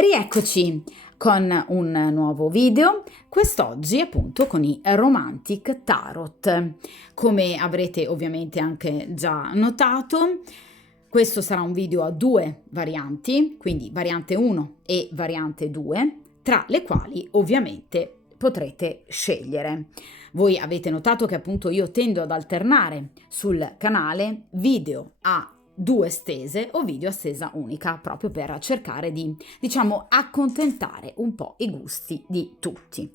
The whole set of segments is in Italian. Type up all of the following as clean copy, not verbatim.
Rieccoci con un nuovo video, quest'oggi appunto con i Romantic Tarot. Come avrete ovviamente anche già notato, questo sarà un video a due varianti, quindi variante 1 e variante 2, tra le quali ovviamente potrete scegliere. Voi avete notato che appunto io tendo ad alternare sul canale video a due stese o video a stesa unica, proprio per cercare di, accontentare un po' i gusti di tutti.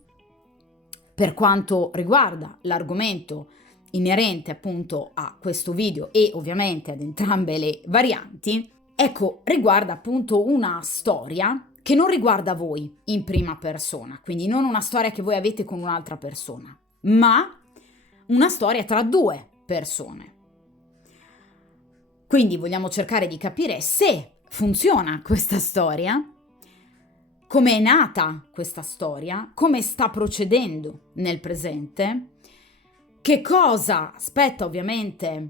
Per quanto riguarda l'argomento inerente appunto a questo video e ovviamente ad entrambe le varianti, ecco, riguarda appunto una storia che non riguarda voi in prima persona, quindi non una storia che voi avete con un'altra persona, ma una storia tra due persone. Quindi vogliamo cercare di capire se funziona questa storia, come è nata questa storia, come sta procedendo nel presente, che cosa aspetta ovviamente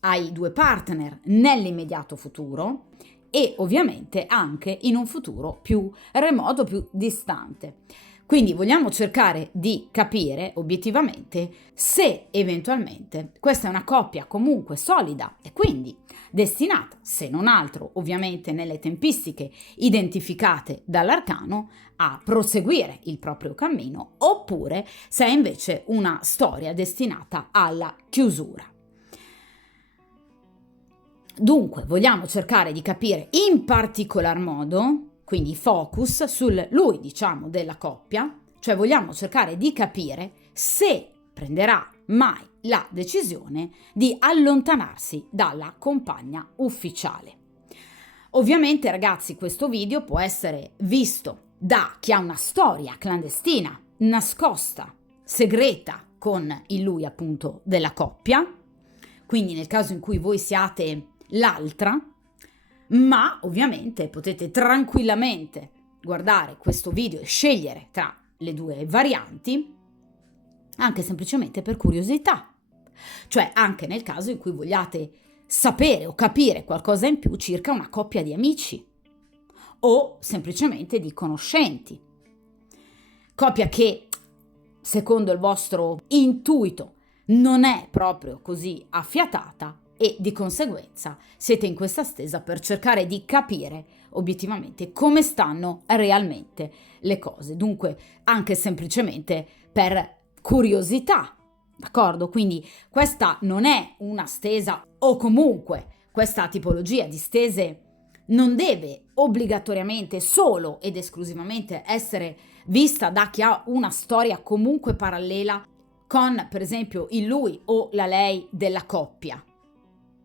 ai due partner nell'immediato futuro e ovviamente anche in un futuro più remoto, più distante. Quindi vogliamo cercare di capire obiettivamente se eventualmente questa è una coppia comunque solida e quindi destinata, se non altro ovviamente nelle tempistiche identificate dall'arcano, a proseguire il proprio cammino, oppure se è invece una storia destinata alla chiusura. Dunque vogliamo cercare di capire in particolar modo, quindi focus sul lui, della coppia, cioè vogliamo cercare di capire se prenderà mai la decisione di allontanarsi dalla compagna ufficiale. Ovviamente, ragazzi, questo video può essere visto da chi ha una storia clandestina, nascosta, segreta con il lui appunto della coppia, quindi nel caso in cui voi siate l'altra, ma ovviamente potete tranquillamente guardare questo video e scegliere tra le due varianti anche semplicemente per curiosità, cioè anche nel caso in cui vogliate sapere o capire qualcosa in più circa una coppia di amici o semplicemente di conoscenti, coppia che secondo il vostro intuito non è proprio così affiatata e di conseguenza siete in questa stesa per cercare di capire obiettivamente come stanno realmente le cose, dunque anche semplicemente per curiosità, d'accordo? Quindi questa non è una stesa, o comunque questa tipologia di stese non deve obbligatoriamente solo ed esclusivamente essere vista da chi ha una storia comunque parallela con per esempio il lui o la lei della coppia.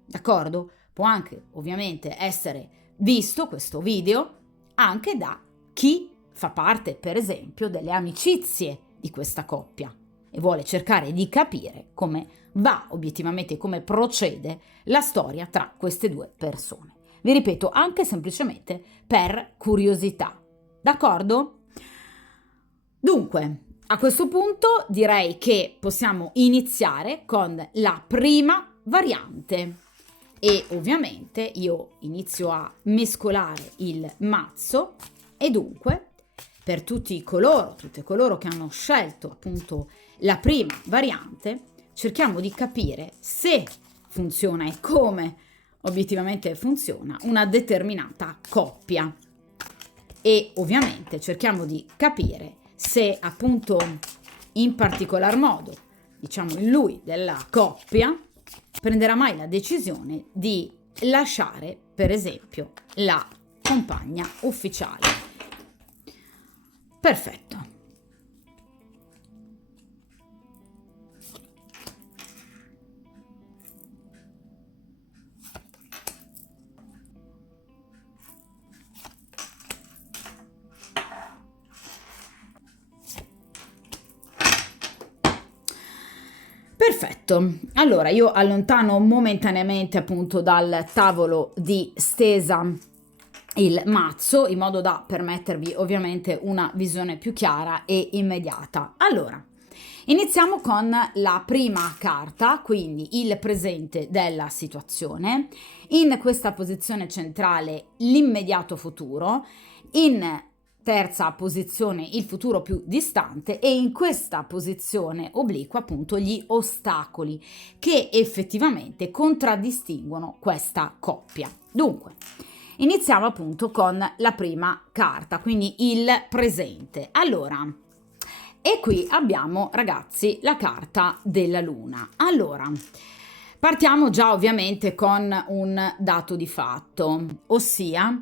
D'accordo? Può anche ovviamente essere visto questo video anche da chi fa parte per esempio delle amicizie di questa coppia e vuole cercare di capire come va obiettivamente, come procede la storia tra queste due persone. Vi ripeto, anche semplicemente per curiosità. D'accordo? Dunque, a questo punto direi che possiamo iniziare con la prima variante. E ovviamente io inizio a mescolare il mazzo e dunque per tutte coloro che hanno scelto appunto la prima variante cerchiamo di capire se funziona e come obiettivamente funziona una determinata coppia e ovviamente cerchiamo di capire se appunto in particolar modo il lui della coppia prenderà mai la decisione di lasciare, per esempio, la compagna ufficiale. Perfetto. Perfetto, allora io allontano momentaneamente appunto dal tavolo di stesa il mazzo in modo da permettervi ovviamente una visione più chiara e immediata. Allora, Iniziamo con la prima carta, quindi il presente della situazione. In questa posizione centrale l'immediato futuro, in terza posizione il futuro più distante e in questa posizione obliqua appunto gli ostacoli che effettivamente contraddistinguono questa coppia. Dunque, iniziamo appunto con la prima carta, quindi il presente. Allora, e qui abbiamo, ragazzi, la carta della luna. Allora, partiamo già ovviamente con un dato di fatto, ossia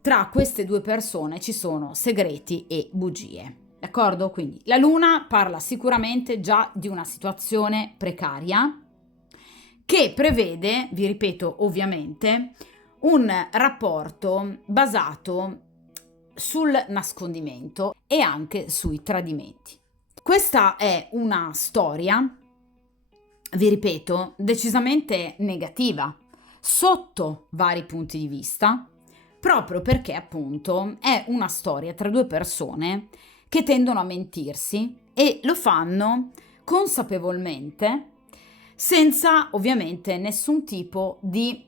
tra queste due persone ci sono segreti e bugie. D'accordo? Quindi la luna parla sicuramente già di una situazione precaria che prevede, vi ripeto ovviamente, un rapporto basato sul nascondimento e anche sui tradimenti. Questa è una storia, vi ripeto, decisamente negativa sotto vari punti di vista, proprio perché appunto è una storia tra due persone che tendono a mentirsi e lo fanno consapevolmente, senza ovviamente nessun tipo di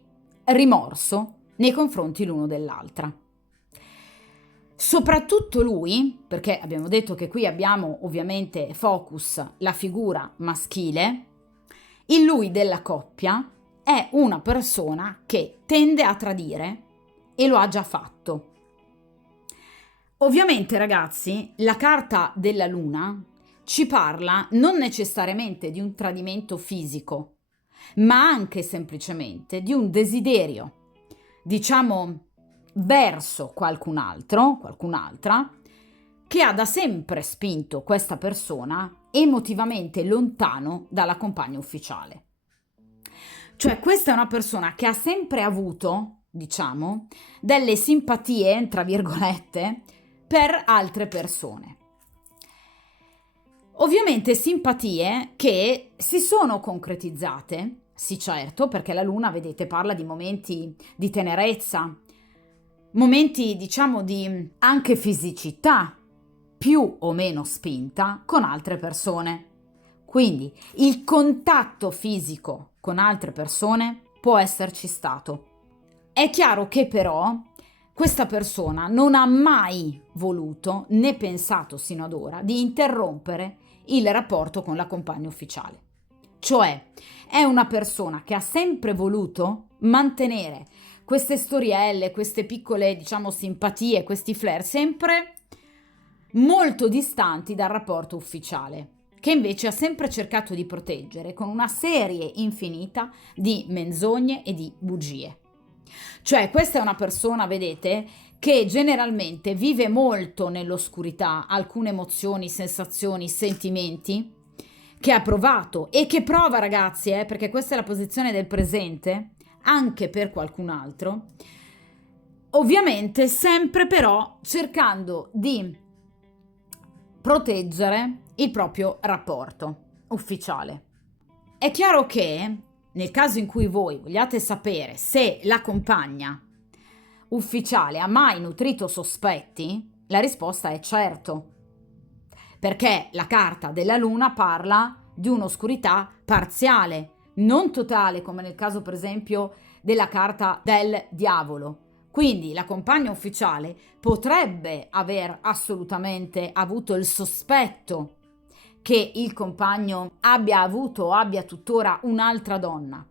rimorso nei confronti l'uno dell'altra. Soprattutto lui, perché abbiamo detto che qui abbiamo ovviamente focus la figura maschile, il lui della coppia è una persona che tende a tradire e lo ha già fatto. Ovviamente, ragazzi, la carta della luna ci parla non necessariamente di un tradimento fisico, ma anche semplicemente di un desiderio, diciamo, verso qualcun altro, qualcun'altra, che ha da sempre spinto questa persona emotivamente lontano dalla compagna ufficiale. Cioè, questa è una persona che ha sempre avuto, diciamo, delle simpatie, tra virgolette, per altre persone. Ovviamente simpatie che si sono concretizzate, sì certo, perché la luna, vedete, parla di momenti di tenerezza, momenti, diciamo, di anche fisicità, più o meno spinta, con altre persone. Quindi il contatto fisico con altre persone può esserci stato. È chiaro che però questa persona non ha mai voluto né pensato sino ad ora di interrompere il rapporto con la compagna ufficiale. Cioè è una persona che ha sempre voluto mantenere queste storielle, queste piccole, diciamo, simpatie, questi flirt sempre molto distanti dal rapporto ufficiale, che invece ha sempre cercato di proteggere con una serie infinita di menzogne e di bugie. Cioè, questa è una persona, vedete, che generalmente vive molto nell'oscurità alcune emozioni, sensazioni, sentimenti che ha provato e che prova, ragazzi, perché questa è la posizione del presente, anche per qualcun altro, ovviamente sempre però cercando di proteggere il proprio rapporto ufficiale. È chiaro che nel caso in cui voi vogliate sapere se la compagna ufficiale ha mai nutrito sospetti, la risposta è certo, perché la carta della luna parla di un'oscurità parziale, non totale come nel caso per esempio della carta del diavolo. Quindi la compagna ufficiale potrebbe aver assolutamente avuto il sospetto che il compagno abbia avuto o abbia tuttora un'altra donna,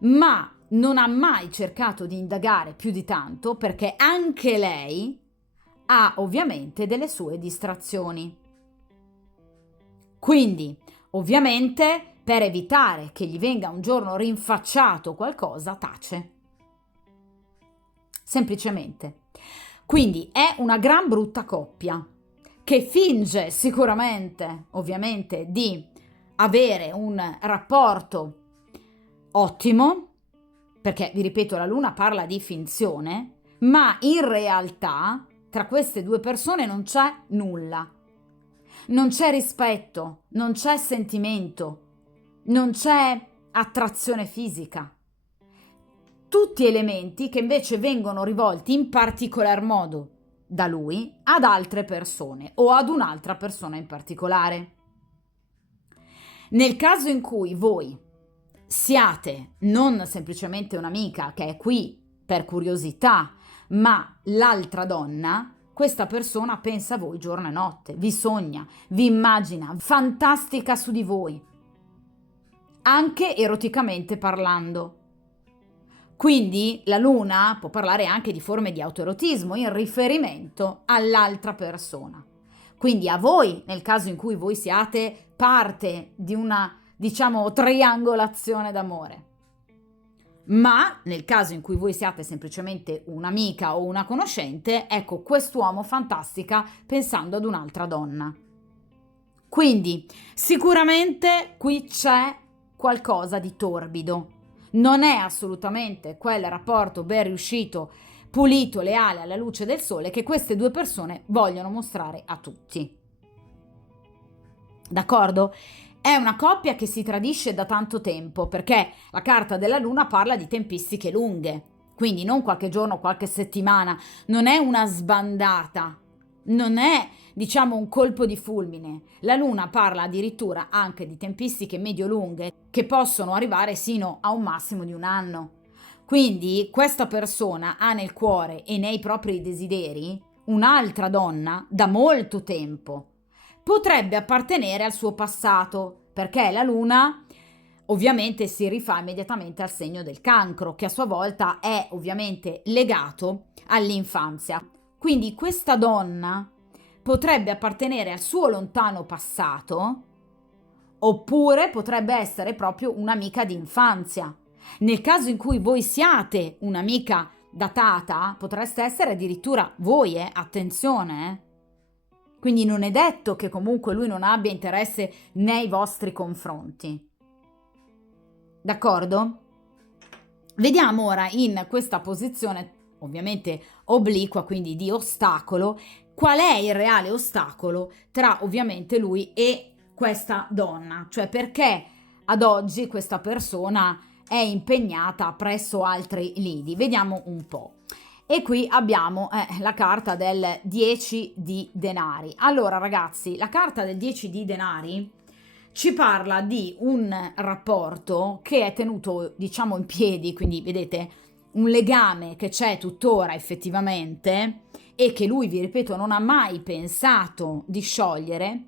ma non ha mai cercato di indagare più di tanto perché anche lei ha ovviamente delle sue distrazioni. Quindi, ovviamente, per evitare che gli venga un giorno rinfacciato qualcosa, tace. Semplicemente. Quindi è una gran brutta coppia che finge sicuramente, ovviamente, di avere un rapporto ottimo, perché vi ripeto, la luna parla di finzione, ma in realtà tra queste due persone non c'è nulla. Non c'è rispetto, non c'è sentimento, non c'è attrazione fisica. Tutti elementi che invece vengono rivolti in particolar modo da lui ad altre persone o ad un'altra persona in particolare. Nel caso in cui voi siate non semplicemente un'amica che è qui per curiosità, ma l'altra donna, questa persona pensa a voi giorno e notte, vi sogna, vi immagina, fantastica su di voi, anche eroticamente parlando. Quindi la luna può parlare anche di forme di autoerotismo in riferimento all'altra persona. Quindi a voi, nel caso in cui voi siate parte di una, diciamo, triangolazione d'amore. Ma nel caso in cui voi siate semplicemente un'amica o una conoscente, ecco quest'uomo fantastica pensando ad un'altra donna. Quindi sicuramente qui c'è qualcosa di torbido. Non è assolutamente quel rapporto ben riuscito, pulito, leale alla luce del sole che queste due persone vogliono mostrare a tutti. D'accordo? È una coppia che si tradisce da tanto tempo perché la carta della luna parla di tempistiche lunghe, quindi non qualche giorno, qualche settimana, non è una sbandata, non è, diciamo, un colpo di fulmine. La luna parla addirittura anche di tempistiche medio-lunghe che possono arrivare sino a un massimo di un anno. Quindi questa persona ha nel cuore e nei propri desideri un'altra donna da molto tempo. Potrebbe appartenere al suo passato, perché la luna ovviamente si rifà immediatamente al segno del cancro, che a sua volta è ovviamente legato all'infanzia. Quindi questa donna potrebbe appartenere al suo lontano passato, oppure potrebbe essere proprio un'amica d'infanzia. Nel caso in cui voi siate un'amica datata, potreste essere addirittura voi, attenzione, Quindi non è detto che comunque lui non abbia interesse nei vostri confronti. D'accordo? Vediamo ora in questa posizione, ovviamente obliqua, quindi di ostacolo, qual è il reale ostacolo tra ovviamente lui e questa donna, cioè perché ad oggi questa persona è impegnata presso altri lidi. Vediamo un po'. E qui abbiamo la carta del 10 di denari. Allora ragazzi, la carta del 10 di denari ci parla di un rapporto che è tenuto, diciamo, in piedi, quindi vedete un legame che c'è tuttora effettivamente e che lui, vi ripeto, non ha mai pensato di sciogliere,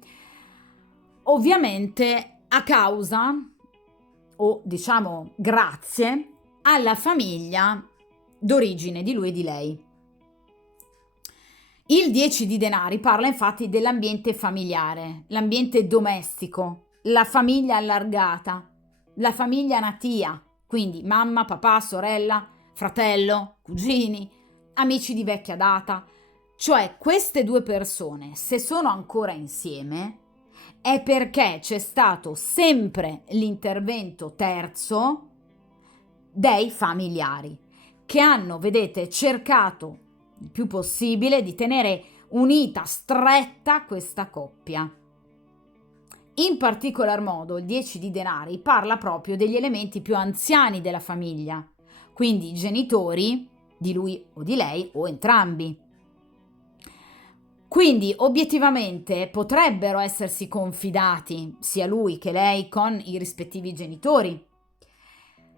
ovviamente a causa o diciamo grazie alla famiglia d'origine di lui e di lei. Il 10 di denari parla infatti dell'ambiente familiare, l'ambiente domestico, la famiglia allargata, la famiglia natia, quindi mamma, papà, sorella, fratello, cugini, amici di vecchia data. Cioè queste due persone, se sono ancora insieme, è perché c'è stato sempre l'intervento terzo dei familiari, che hanno, vedete, cercato il più possibile di tenere unita, stretta questa coppia. In particolar modo il 10 di denari parla proprio degli elementi più anziani della famiglia, quindi i genitori di lui o di lei o entrambi. Quindi obiettivamente potrebbero essersi confidati sia lui che lei con i rispettivi genitori,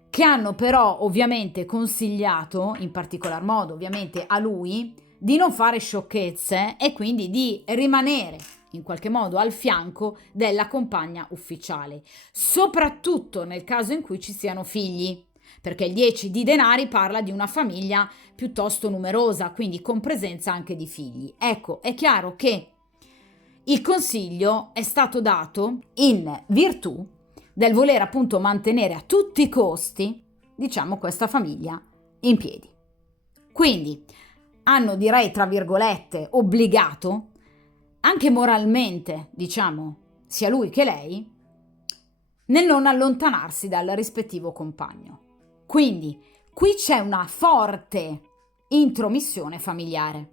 che hanno però ovviamente consigliato, in particolar modo ovviamente a lui, di non fare sciocchezze e quindi di rimanere in qualche modo al fianco della compagna ufficiale, soprattutto nel caso in cui ci siano figli, perché il 10 di denari parla di una famiglia piuttosto numerosa, quindi con presenza anche di figli. Ecco, è chiaro che il consiglio è stato dato in virtù del voler appunto mantenere a tutti i costi, diciamo, questa famiglia in piedi. Quindi hanno, direi, tra virgolette, obbligato, anche moralmente, diciamo, sia lui che lei, nel non allontanarsi dal rispettivo compagno. Quindi qui c'è una forte intromissione familiare.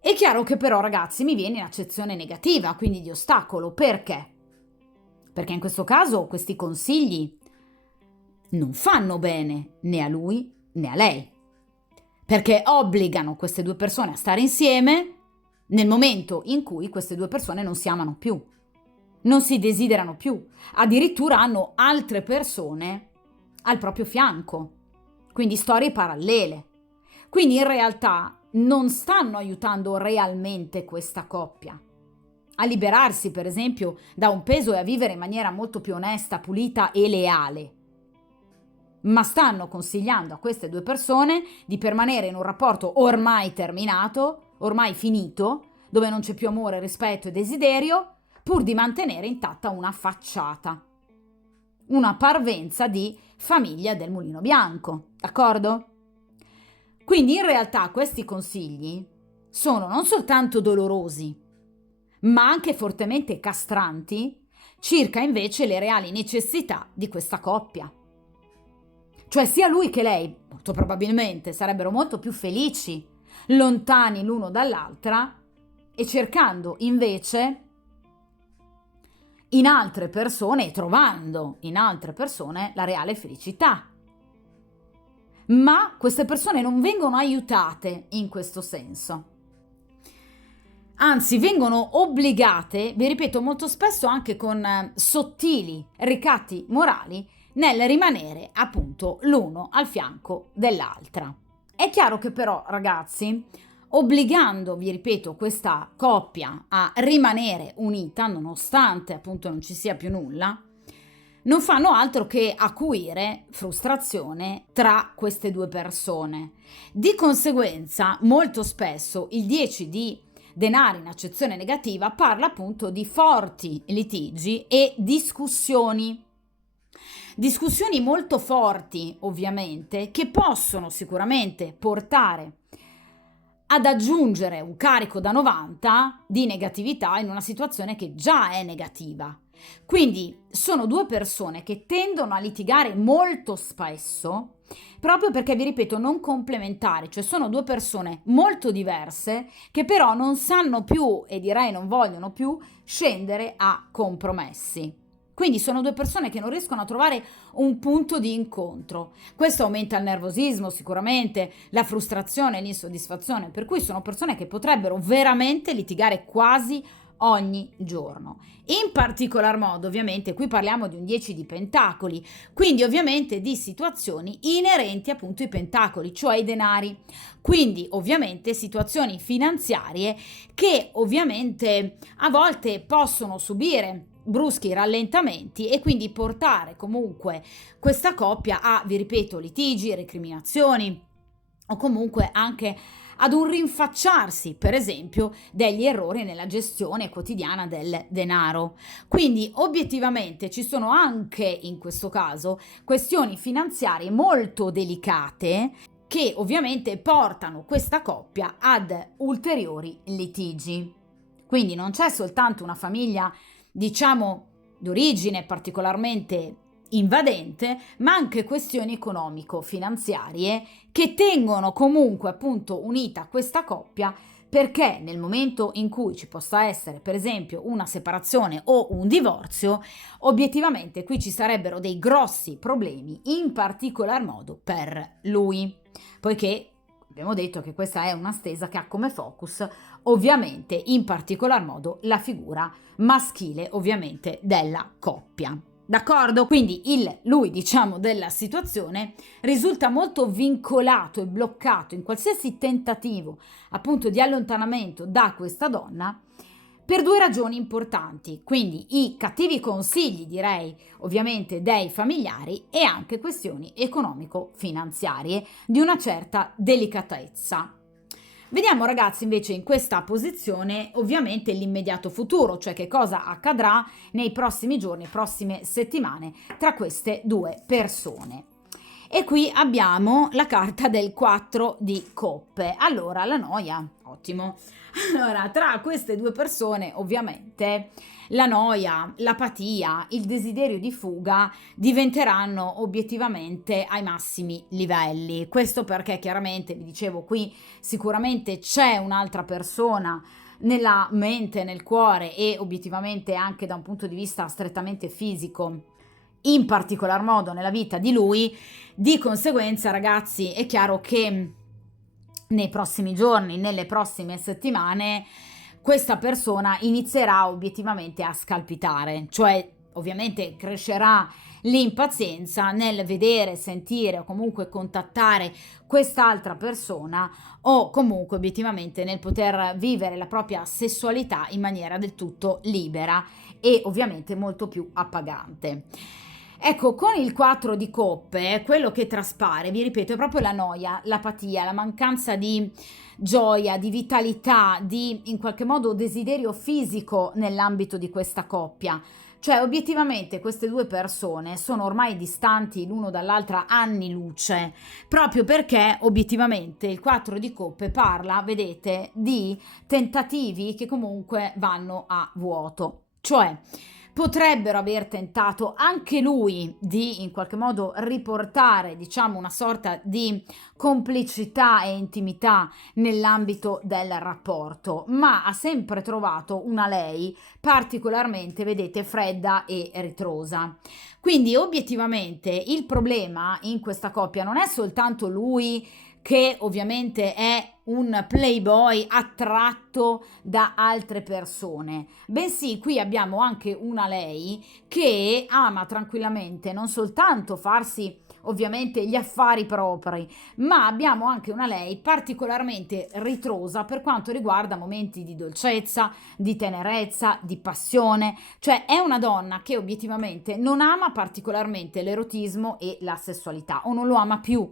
È chiaro che però, ragazzi, mi viene in accezione negativa, quindi di ostacolo. Perché? Perché in questo caso questi consigli non fanno bene né a lui né a lei, perché obbligano queste due persone a stare insieme nel momento in cui queste due persone non si amano più. non si desiderano più, addirittura hanno altre persone al proprio fianco, quindi storie parallele. Quindi in realtà non stanno aiutando realmente questa coppia a liberarsi, per esempio, da un peso e a vivere in maniera molto più onesta, pulita e leale, ma stanno consigliando a queste due persone di permanere in un rapporto ormai terminato, ormai finito, dove non c'è più amore, rispetto e desiderio, pur di mantenere intatta una facciata, una parvenza di famiglia del Mulino Bianco, d'accordo? Quindi in realtà questi consigli sono non soltanto dolorosi, ma anche fortemente castranti circa invece le reali necessità di questa coppia. Cioè sia lui che lei, molto probabilmente, sarebbero molto più felici, lontani l'uno dall'altra e cercando invece in altre persone e trovando in altre persone la reale felicità. Ma queste persone non vengono aiutate in questo senso. Anzi, vengono obbligate, vi ripeto, molto spesso anche con sottili ricatti morali, nel rimanere appunto l'uno al fianco dell'altra. È chiaro che però, ragazzi, obbligando, vi ripeto, questa coppia a rimanere unita, nonostante appunto non ci sia più nulla, non fanno altro che acuire frustrazione tra queste due persone. Di conseguenza, molto spesso il 10 di denari in accezione negativa parla appunto di forti litigi e discussioni. Discussioni molto forti, ovviamente, che possono sicuramente portare ad aggiungere un carico da 90 di negatività in una situazione che già è negativa. Quindi sono due persone che tendono a litigare molto spesso proprio perché, vi ripeto, non complementari, cioè sono due persone molto diverse che però non sanno più e direi non vogliono più scendere a compromessi. Quindi sono due persone che non riescono a trovare un punto di incontro. Questo aumenta il nervosismo sicuramente, la frustrazione, l'insoddisfazione, per cui sono persone che potrebbero veramente litigare quasi ogni giorno. In particolar modo, ovviamente, qui parliamo di un 10 di pentacoli, quindi ovviamente di situazioni inerenti appunto ai pentacoli, cioè ai denari. Quindi ovviamente situazioni finanziarie che ovviamente a volte possono subire bruschi rallentamenti e quindi portare comunque questa coppia a, vi ripeto, litigi, recriminazioni o comunque anche ad un rinfacciarsi, per esempio, degli errori nella gestione quotidiana del denaro. Quindi obiettivamente ci sono anche in questo caso questioni finanziarie molto delicate che ovviamente portano questa coppia ad ulteriori litigi. Quindi non c'è soltanto una famiglia, diciamo, d'origine particolarmente invadente, ma anche questioni economico-finanziarie che tengono comunque appunto unita questa coppia, perché nel momento in cui ci possa essere per esempio una separazione o un divorzio, obiettivamente qui ci sarebbero dei grossi problemi, in particolar modo per lui, poiché abbiamo detto che questa è una stesa che ha come focus ovviamente in particolar modo la figura maschile ovviamente della coppia. D'accordo? Quindi lui, diciamo, della situazione risulta molto vincolato e bloccato in qualsiasi tentativo appunto di allontanamento da questa donna per due ragioni importanti, quindi i cattivi consigli, direi, ovviamente dei familiari e anche questioni economico-finanziarie di una certa delicatezza. Vediamo ragazzi invece in questa posizione ovviamente l'immediato futuro, cioè che cosa accadrà nei prossimi giorni, prossime settimane tra queste due persone. E qui abbiamo la carta del 4 di coppe. Allora, la noia, ottimo. Allora, tra queste due persone ovviamente la noia, l'apatia, il desiderio di fuga diventeranno obiettivamente ai massimi livelli. Questo perché chiaramente, vi dicevo, qui sicuramente c'è un'altra persona nella mente, nel cuore e obiettivamente anche da un punto di vista strettamente fisico, in particolar modo nella vita di lui. Di conseguenza, ragazzi, è chiaro che nei prossimi giorni, nelle prossime settimane, questa persona inizierà obiettivamente a scalpitare, cioè ovviamente crescerà l'impazienza nel vedere, sentire o comunque contattare quest'altra persona, o comunque obiettivamente nel poter vivere la propria sessualità in maniera del tutto libera e ovviamente molto più appagante. Ecco, con il 4 di coppe, quello che traspare, vi ripeto, è proprio la noia, l'apatia, la mancanza di gioia, di vitalità, di in qualche modo desiderio fisico nell'ambito di questa coppia. Cioè, obiettivamente queste due persone sono ormai distanti l'uno dall'altra anni luce, proprio perché obiettivamente il 4 di coppe parla, vedete, di tentativi che comunque vanno a vuoto. Cioè, potrebbero aver tentato anche lui di in qualche modo riportare, diciamo, una sorta di complicità e intimità nell'ambito del rapporto, ma ha sempre trovato una lei particolarmente, vedete, fredda e ritrosa. Quindi obiettivamente il problema in questa coppia non è soltanto lui, che ovviamente è un playboy attratto da altre persone, bensì qui abbiamo anche una lei che ama tranquillamente non soltanto farsi ovviamente gli affari propri, ma abbiamo anche una lei particolarmente ritrosa per quanto riguarda momenti di dolcezza, di tenerezza, di passione, cioè è una donna che obiettivamente non ama particolarmente l'erotismo e la sessualità, o non lo ama più,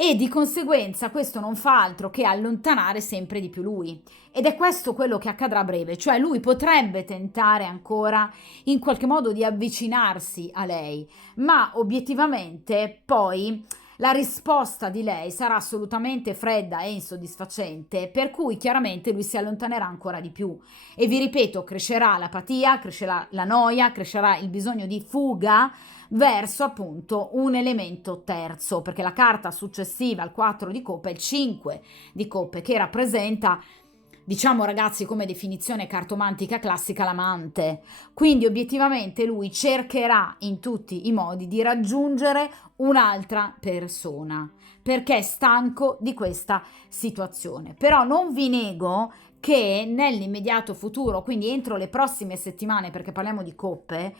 e di conseguenza questo non fa altro che allontanare sempre di più lui, ed è questo quello che accadrà a breve, cioè lui potrebbe tentare ancora in qualche modo di avvicinarsi a lei, ma obiettivamente poi la risposta di lei sarà assolutamente fredda e insoddisfacente, per cui chiaramente lui si allontanerà ancora di più, e vi ripeto, crescerà l'apatia, crescerà la noia, crescerà il bisogno di fuga verso appunto un elemento terzo, perché la carta successiva al 4 di coppe è il 5 di coppe, che rappresenta, diciamo ragazzi, come definizione cartomantica classica, l'amante. Quindi obiettivamente lui cercherà in tutti i modi di raggiungere un'altra persona perché è stanco di questa situazione. Però non vi nego che nell'immediato futuro, quindi entro le prossime settimane, perché parliamo di coppe,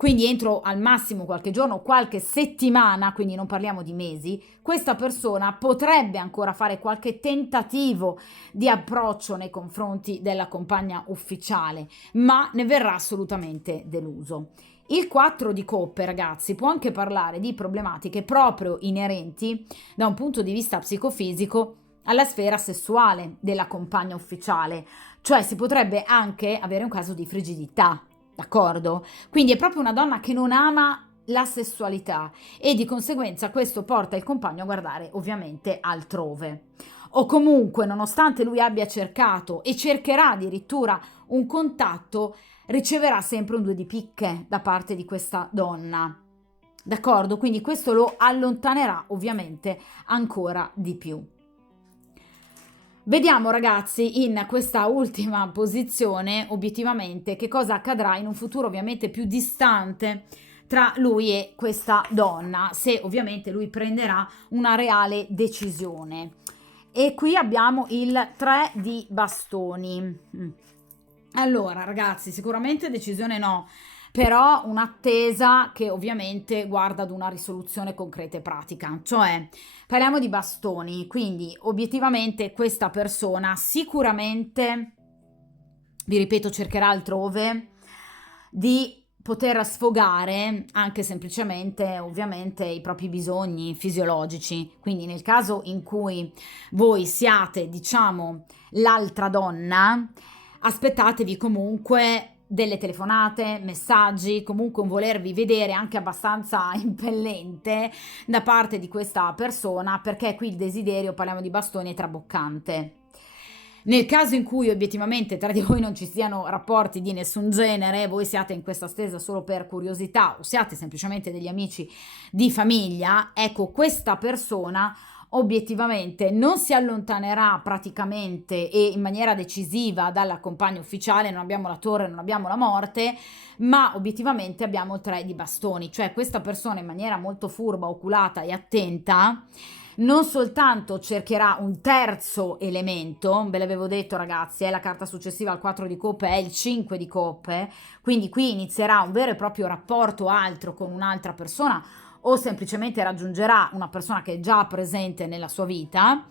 quindi entro al massimo qualche giorno, qualche settimana, quindi non parliamo di mesi, questa persona potrebbe ancora fare qualche tentativo di approccio nei confronti della compagna ufficiale, ma ne verrà assolutamente deluso. Il 4 di coppe, ragazzi, può anche parlare di problematiche proprio inerenti da un punto di vista psicofisico alla sfera sessuale della compagna ufficiale, cioè si potrebbe anche avere un caso di frigidità. D'accordo? Quindi è proprio una donna che non ama la sessualità e di conseguenza questo porta il compagno a guardare ovviamente altrove. O comunque, nonostante lui abbia cercato e cercherà addirittura un contatto, riceverà sempre un due di picche da parte di questa donna. D'accordo? Quindi questo lo allontanerà ovviamente ancora di più. Vediamo ragazzi in questa ultima posizione obiettivamente che cosa accadrà in un futuro ovviamente più distante tra lui e questa donna, se ovviamente lui prenderà una reale decisione. E qui abbiamo il 3 di bastoni. Allora ragazzi, sicuramente decisione no, però un'attesa che ovviamente guarda ad una risoluzione concreta e pratica, cioè parliamo di bastoni, quindi obiettivamente questa persona sicuramente, vi ripeto, cercherà altrove di poter sfogare anche semplicemente ovviamente i propri bisogni fisiologici, quindi nel caso in cui voi siate, diciamo, l'altra donna, aspettatevi comunque delle telefonate, messaggi, comunque un volervi vedere anche abbastanza impellente da parte di questa persona, perché qui il desiderio, parliamo di bastoni, è traboccante. Nel caso in cui obiettivamente tra di voi non ci siano rapporti di nessun genere, voi siate in questa stesa solo per curiosità o siate semplicemente degli amici di famiglia, ecco, questa persona obiettivamente non si allontanerà praticamente e in maniera decisiva dalla compagna ufficiale, non abbiamo la torre, non abbiamo la morte, ma obiettivamente abbiamo il 3 di bastoni, cioè questa persona in maniera molto furba, oculata e attenta non soltanto cercherà un terzo elemento, ve l'avevo detto ragazzi, la carta successiva al 4 di coppe è il 5 di coppe, quindi qui inizierà un vero e proprio rapporto altro con un'altra persona o semplicemente raggiungerà una persona che è già presente nella sua vita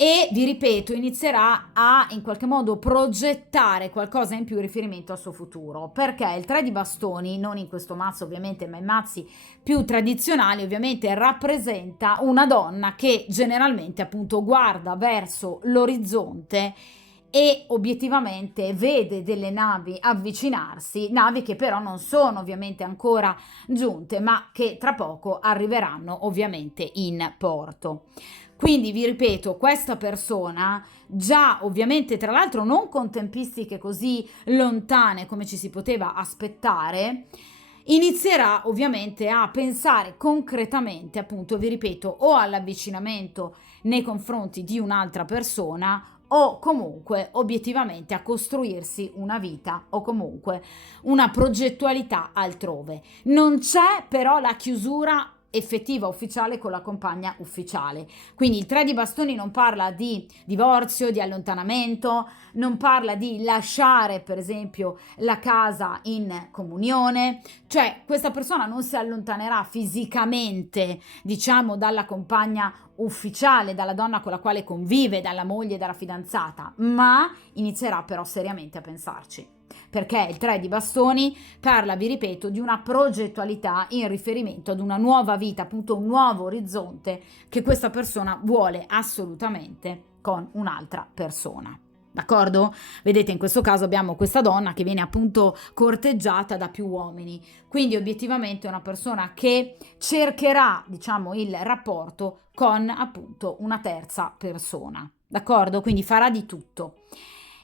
e, vi ripeto, inizierà a in qualche modo progettare qualcosa in più in riferimento al suo futuro, perché il 3 di bastoni, non in questo mazzo ovviamente, ma in mazzi più tradizionali, ovviamente rappresenta una donna che generalmente appunto guarda verso l'orizzonte e obiettivamente vede delle navi avvicinarsi, navi che però non sono ovviamente ancora giunte, ma che tra poco arriveranno ovviamente in porto. Quindi vi ripeto, questa persona già ovviamente tra l'altro non con tempistiche così lontane come ci si poteva aspettare, inizierà ovviamente a pensare concretamente, appunto, vi ripeto, o all'avvicinamento nei confronti di un'altra persona o comunque obiettivamente a costruirsi una vita o comunque una progettualità altrove. Non c'è però la chiusura effettiva ufficiale con la compagna ufficiale, quindi il 3 di bastoni non parla di divorzio, di allontanamento, non parla di lasciare per esempio la casa in comunione, cioè questa persona non si allontanerà fisicamente diciamo dalla compagna ufficiale, dalla donna con la quale convive, dalla moglie, dalla fidanzata, ma inizierà però seriamente a pensarci. Perché il 3 di bastoni parla, vi ripeto, di una progettualità in riferimento ad una nuova vita, appunto un nuovo orizzonte che questa persona vuole assolutamente con un'altra persona. D'accordo? Vedete, in questo caso abbiamo questa donna che viene appunto corteggiata da più uomini, quindi obiettivamente è una persona che cercherà, diciamo, il rapporto con appunto una terza persona. D'accordo? Quindi farà di tutto.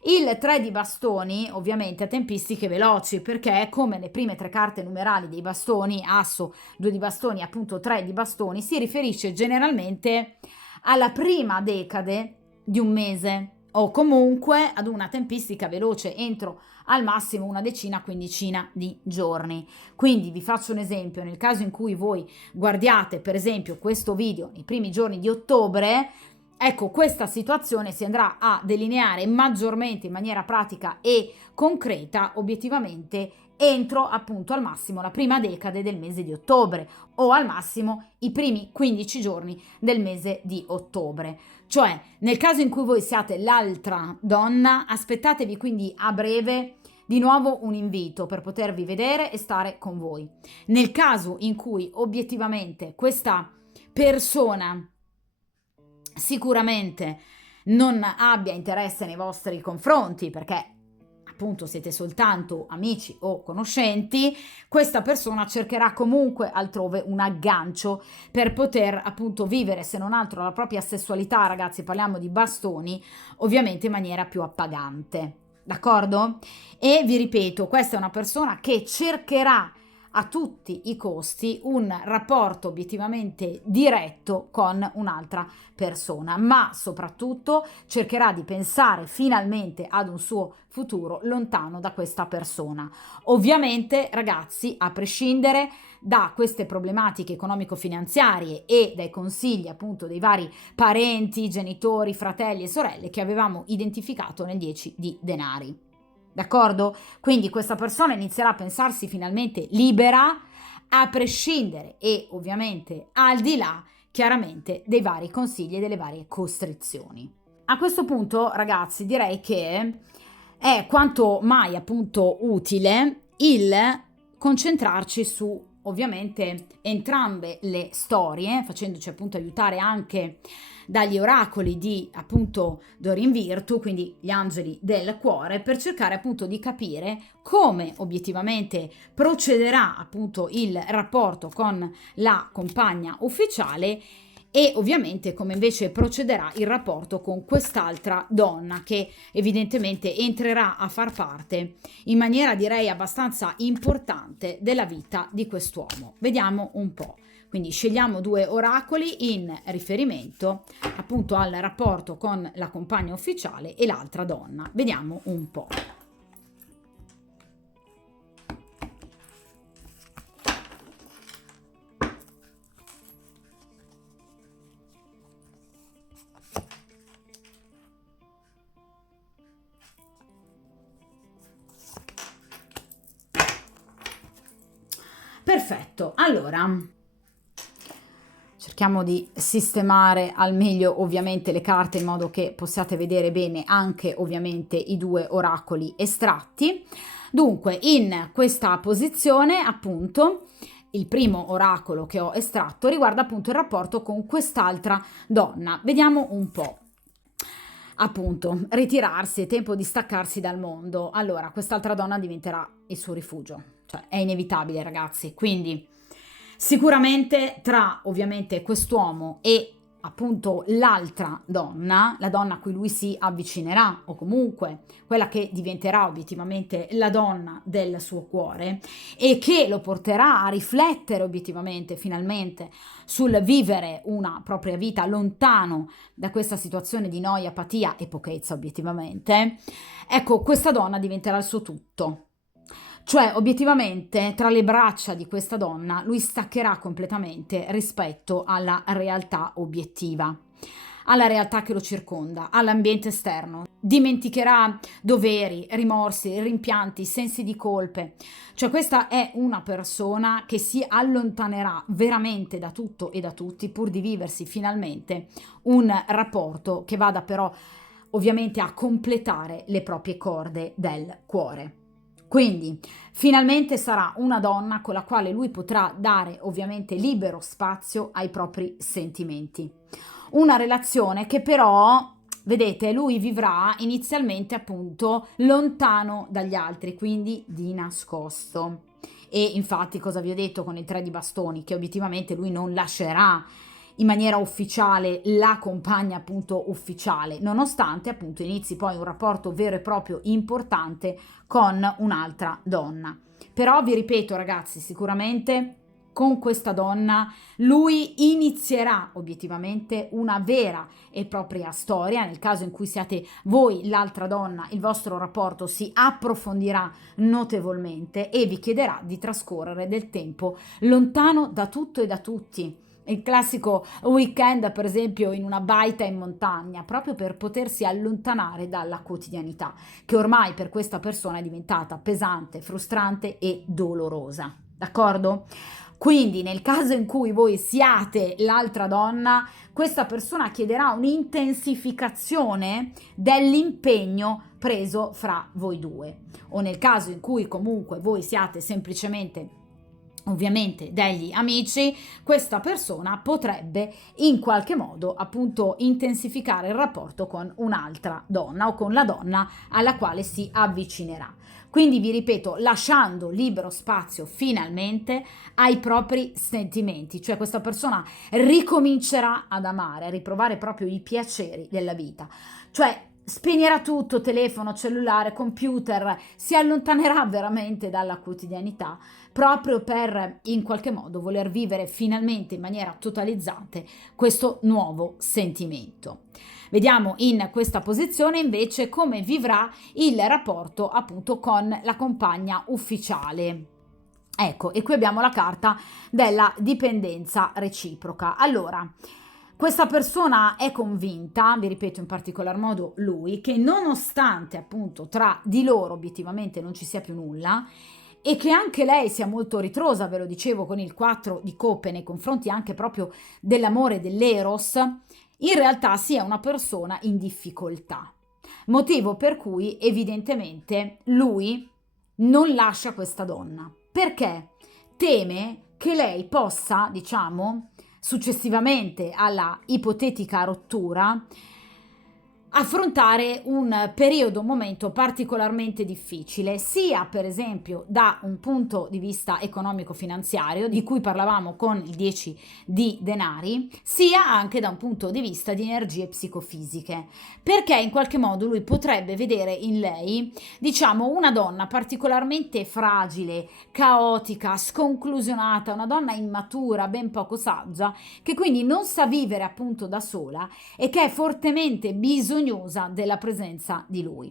Il 3 di bastoni ovviamente ha tempistiche veloci perché è come le prime tre carte numerali dei bastoni, asso, 2 di bastoni, appunto 3 di bastoni, si riferisce generalmente alla prima decade di un mese o comunque ad una tempistica veloce entro al massimo una decina, quindicina di giorni. Quindi vi faccio un esempio, nel caso in cui voi guardiate per esempio questo video nei primi giorni di ottobre, ecco, questa situazione si andrà a delineare maggiormente in maniera pratica e concreta, obiettivamente, entro appunto al massimo la prima decade del mese di ottobre o al massimo i primi 15 giorni del mese di ottobre. Cioè, nel caso in cui voi siate l'altra donna, aspettatevi quindi a breve di nuovo un invito per potervi vedere e stare con voi. Nel caso in cui obiettivamente questa persona sicuramente non abbia interesse nei vostri confronti perché appunto siete soltanto amici o conoscenti, questa persona cercherà comunque altrove un aggancio per poter appunto vivere, se non altro, la propria sessualità, ragazzi, parliamo di bastoni, ovviamente in maniera più appagante. D'accordo? E vi ripeto, questa è una persona che cercherà a tutti i costi un rapporto obiettivamente diretto con un'altra persona, ma soprattutto cercherà di pensare finalmente ad un suo futuro lontano da questa persona. Ovviamente, ragazzi, a prescindere da queste problematiche economico-finanziarie e dai consigli appunto dei vari parenti, genitori, fratelli e sorelle che avevamo identificato nel 10 di denari. D'accordo? Quindi questa persona inizierà a pensarsi finalmente libera, a prescindere e ovviamente al di là chiaramente dei vari consigli e delle varie costrizioni. A questo punto, ragazzi, direi che è quanto mai appunto utile il concentrarci su ovviamente entrambe le storie, facendoci appunto aiutare anche dagli oracoli di appunto Doreen Virtue, quindi gli angeli del cuore, per cercare appunto di capire come obiettivamente procederà appunto il rapporto con la compagna ufficiale e ovviamente come invece procederà il rapporto con quest'altra donna che evidentemente entrerà a far parte in maniera direi abbastanza importante della vita di quest'uomo. Vediamo un po'. Quindi scegliamo due oracoli in riferimento appunto al rapporto con la compagna ufficiale e l'altra donna. Vediamo un po'. Perfetto, allora cerchiamo di sistemare al meglio ovviamente le carte in modo che possiate vedere bene anche ovviamente i due oracoli estratti. Dunque, in questa posizione appunto il primo oracolo che ho estratto riguarda appunto il rapporto con quest'altra donna. Vediamo un po'. Appunto, ritirarsi, è tempo di staccarsi dal mondo. Allora, quest'altra donna diventerà il suo rifugio, cioè è inevitabile, ragazzi. Quindi sicuramente tra ovviamente quest'uomo e appunto l'altra donna, la donna a cui lui si avvicinerà o comunque quella che diventerà obiettivamente la donna del suo cuore e che lo porterà a riflettere obiettivamente finalmente sul vivere una propria vita lontano da questa situazione di noia, apatia e pochezza obiettivamente, ecco, questa donna diventerà il suo tutto. Cioè, obiettivamente, tra le braccia di questa donna, lui staccherà completamente rispetto alla realtà obiettiva, alla realtà che lo circonda, all'ambiente esterno. Dimenticherà doveri, rimorsi, rimpianti, sensi di colpe. Cioè, questa è una persona che si allontanerà veramente da tutto e da tutti pur di viversi finalmente un rapporto che vada però ovviamente a completare le proprie corde del cuore. Quindi finalmente sarà una donna con la quale lui potrà dare ovviamente libero spazio ai propri sentimenti. Una relazione che però, vedete, lui vivrà inizialmente appunto lontano dagli altri, quindi di nascosto. E infatti cosa vi ho detto con il 3 di bastoni? Che obiettivamente lui non lascerà in maniera ufficiale la compagna appunto ufficiale, nonostante appunto inizi poi un rapporto vero e proprio importante con un'altra donna. Però vi ripeto ragazzi, sicuramente con questa donna lui inizierà obiettivamente una vera e propria storia. Nel caso in cui siate voi l'altra donna, il vostro rapporto si approfondirà notevolmente e vi chiederà di trascorrere del tempo lontano da tutto e da tutti. Il classico weekend, per esempio, in una baita in montagna, proprio per potersi allontanare dalla quotidianità, che ormai per questa persona è diventata pesante, frustrante e dolorosa. D'accordo? Quindi, nel caso in cui voi siate l'altra donna, questa persona chiederà un'intensificazione dell'impegno preso fra voi due. O nel caso in cui comunque voi siate semplicemente ovviamente degli amici, questa persona potrebbe in qualche modo appunto intensificare il rapporto con un'altra donna o con la donna alla quale si avvicinerà. Quindi vi ripeto, lasciando libero spazio finalmente ai propri sentimenti, cioè questa persona ricomincerà ad amare, a riprovare proprio i piaceri della vita, cioè spegnerà tutto, telefono, cellulare, computer, si allontanerà veramente dalla quotidianità proprio per in qualche modo voler vivere finalmente in maniera totalizzante questo nuovo sentimento. Vediamo in questa posizione invece come vivrà il rapporto appunto con la compagna ufficiale. Ecco, e qui abbiamo la carta della dipendenza reciproca. Allora, questa persona è convinta, vi ripeto in particolar modo lui, che nonostante appunto tra di loro obiettivamente non ci sia più nulla e che anche lei sia molto ritrosa, ve lo dicevo con il 4 di coppe nei confronti anche proprio dell'amore dell'eros, in realtà sia una persona in difficoltà. Motivo per cui evidentemente lui non lascia questa donna. Perché? Teme che lei possa, diciamo, successivamente alla ipotetica rottura, affrontare un periodo, un momento particolarmente difficile, sia per esempio da un punto di vista economico-finanziario, di cui parlavamo con il 10 di denari, sia anche da un punto di vista di energie psicofisiche, perché in qualche modo lui potrebbe vedere in lei, diciamo, una donna particolarmente fragile, caotica, sconclusionata, una donna immatura, ben poco saggia, che quindi non sa vivere appunto da sola e che è fortemente bisognosa della presenza di lui.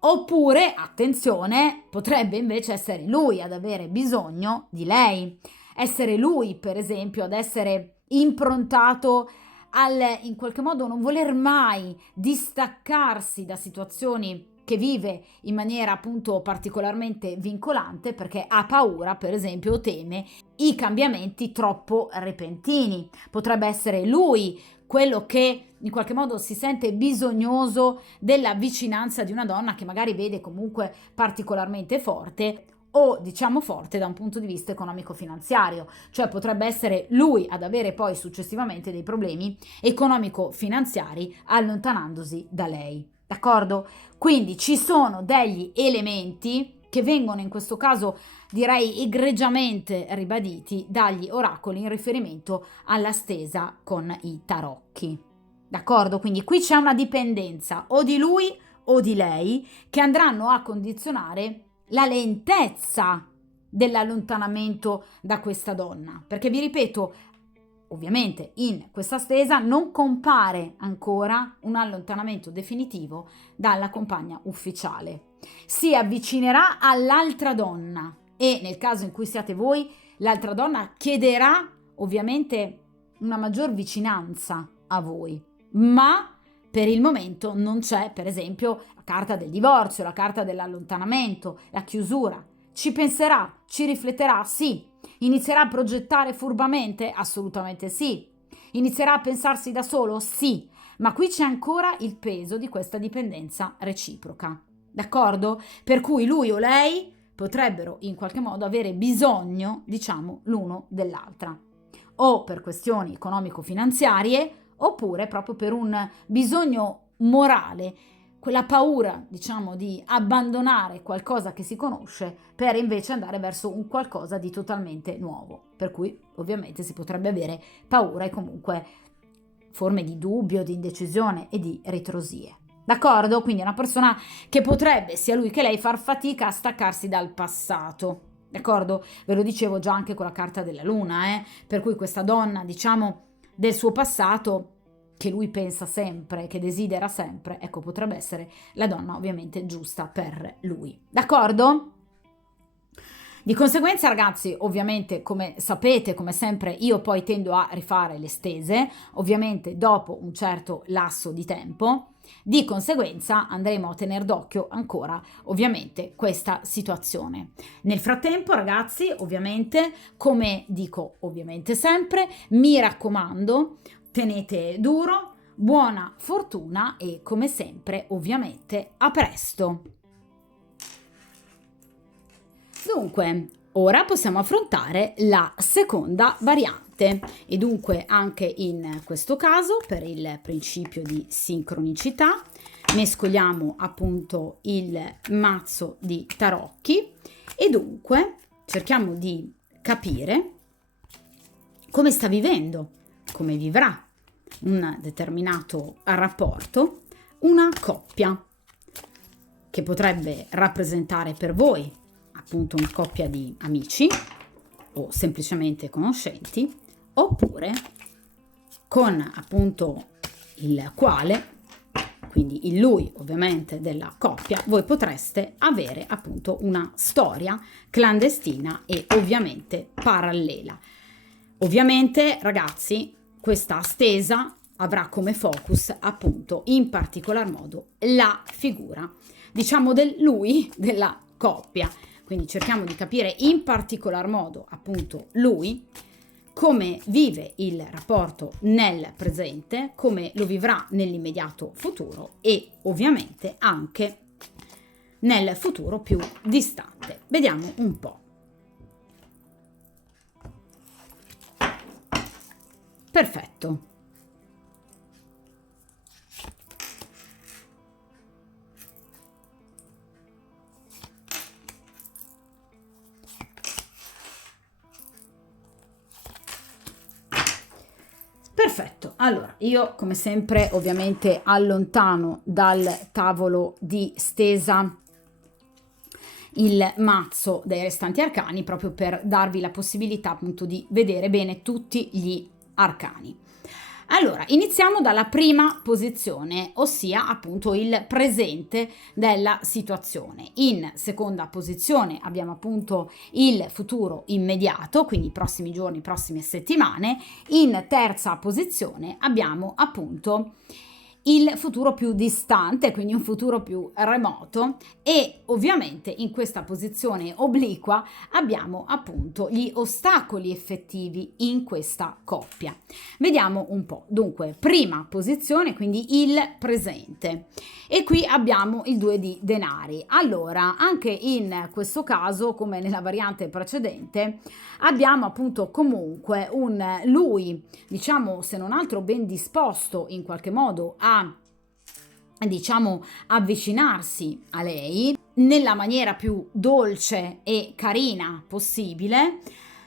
Oppure, attenzione, potrebbe invece essere lui ad avere bisogno di lei, essere lui per esempio ad essere improntato al in qualche modo non voler mai distaccarsi da situazioni che vive in maniera appunto particolarmente vincolante perché ha paura, per esempio, o teme i cambiamenti troppo repentini. Potrebbe essere lui quello che in qualche modo si sente bisognoso della vicinanza di una donna che magari vede comunque particolarmente forte, o diciamo forte da un punto di vista economico-finanziario, cioè potrebbe essere lui ad avere poi successivamente dei problemi economico-finanziari allontanandosi da lei, d'accordo? Quindi ci sono degli elementi che vengono in questo caso direi egregiamente ribaditi dagli oracoli in riferimento alla stesa con i tarocchi, d'accordo? Quindi qui c'è una dipendenza o di lui o di lei che andranno a condizionare la lentezza dell'allontanamento da questa donna, perché vi ripeto, ovviamente in questa stesa non compare ancora un allontanamento definitivo dalla compagna ufficiale. Si avvicinerà all'altra donna e nel caso in cui siate voi, l'altra donna chiederà ovviamente una maggior vicinanza a voi, ma per il momento non c'è, per esempio, la carta del divorzio, la carta dell'allontanamento, la chiusura. Ci penserà, ci rifletterà, sì. Inizierà a progettare furbamente? Assolutamente sì. Inizierà a pensarsi da solo? Sì. Ma qui c'è ancora il peso di questa dipendenza reciproca. D'accordo? Per cui lui o lei potrebbero in qualche modo avere bisogno, diciamo, l'uno dell'altra. O per questioni economico-finanziarie, oppure proprio per un bisogno morale, quella paura, diciamo, di abbandonare qualcosa che si conosce per invece andare verso un qualcosa di totalmente nuovo. Per cui ovviamente si potrebbe avere paura e comunque forme di dubbio, di indecisione e di ritrosie. D'accordo? Quindi è una persona che potrebbe, sia lui che lei, far fatica a staccarsi dal passato. D'accordo? Ve lo dicevo già anche con la carta della luna, per cui questa donna, diciamo, del suo passato che lui pensa sempre, che desidera sempre, ecco, potrebbe essere la donna ovviamente giusta per lui. D'accordo? Di conseguenza, ragazzi, ovviamente, come sapete, come sempre, io poi tendo a rifare le stese, ovviamente dopo un certo lasso di tempo. Di conseguenza andremo a tenere d'occhio ancora ovviamente questa situazione. Nel frattempo, ragazzi, ovviamente, come dico ovviamente sempre, mi raccomando, tenete duro, buona fortuna e come sempre ovviamente a presto. Dunque, ora possiamo affrontare la seconda variante e dunque anche in questo caso per il principio di sincronicità mescoliamo appunto il mazzo di tarocchi e dunque cerchiamo di capire come sta vivendo, come vivrà un determinato rapporto una coppia che potrebbe rappresentare per voi appunto una coppia di amici o semplicemente conoscenti, oppure con appunto il quale, quindi il lui ovviamente della coppia, voi potreste avere appunto una storia clandestina e ovviamente parallela. Ovviamente, ragazzi, questa stesa avrà come focus appunto in particolar modo la figura, diciamo, del lui della coppia. Quindi cerchiamo di capire in particolar modo appunto lui, come vive il rapporto nel presente, come lo vivrà nell'immediato futuro e ovviamente anche nel futuro più distante. Vediamo un po'. Perfetto. Perfetto, allora io come sempre ovviamente allontano dal tavolo di stesa il mazzo dei restanti arcani proprio per darvi la possibilità appunto di vedere bene tutti gli arcani. Allora, iniziamo dalla prima posizione, ossia appunto il presente della situazione. In seconda posizione abbiamo appunto il futuro immediato, quindi i prossimi giorni, prossime settimane. In terza posizione abbiamo appunto il futuro più distante, quindi un futuro più remoto, e ovviamente in questa posizione obliqua abbiamo appunto gli ostacoli effettivi in questa coppia. Vediamo un po'. Dunque, prima posizione, quindi il presente. E qui abbiamo il 2 di denari. Allora, anche in questo caso, come nella variante precedente, abbiamo appunto comunque un lui, diciamo, se non altro ben disposto in qualche modo a, diciamo, avvicinarsi a lei nella maniera più dolce e carina possibile,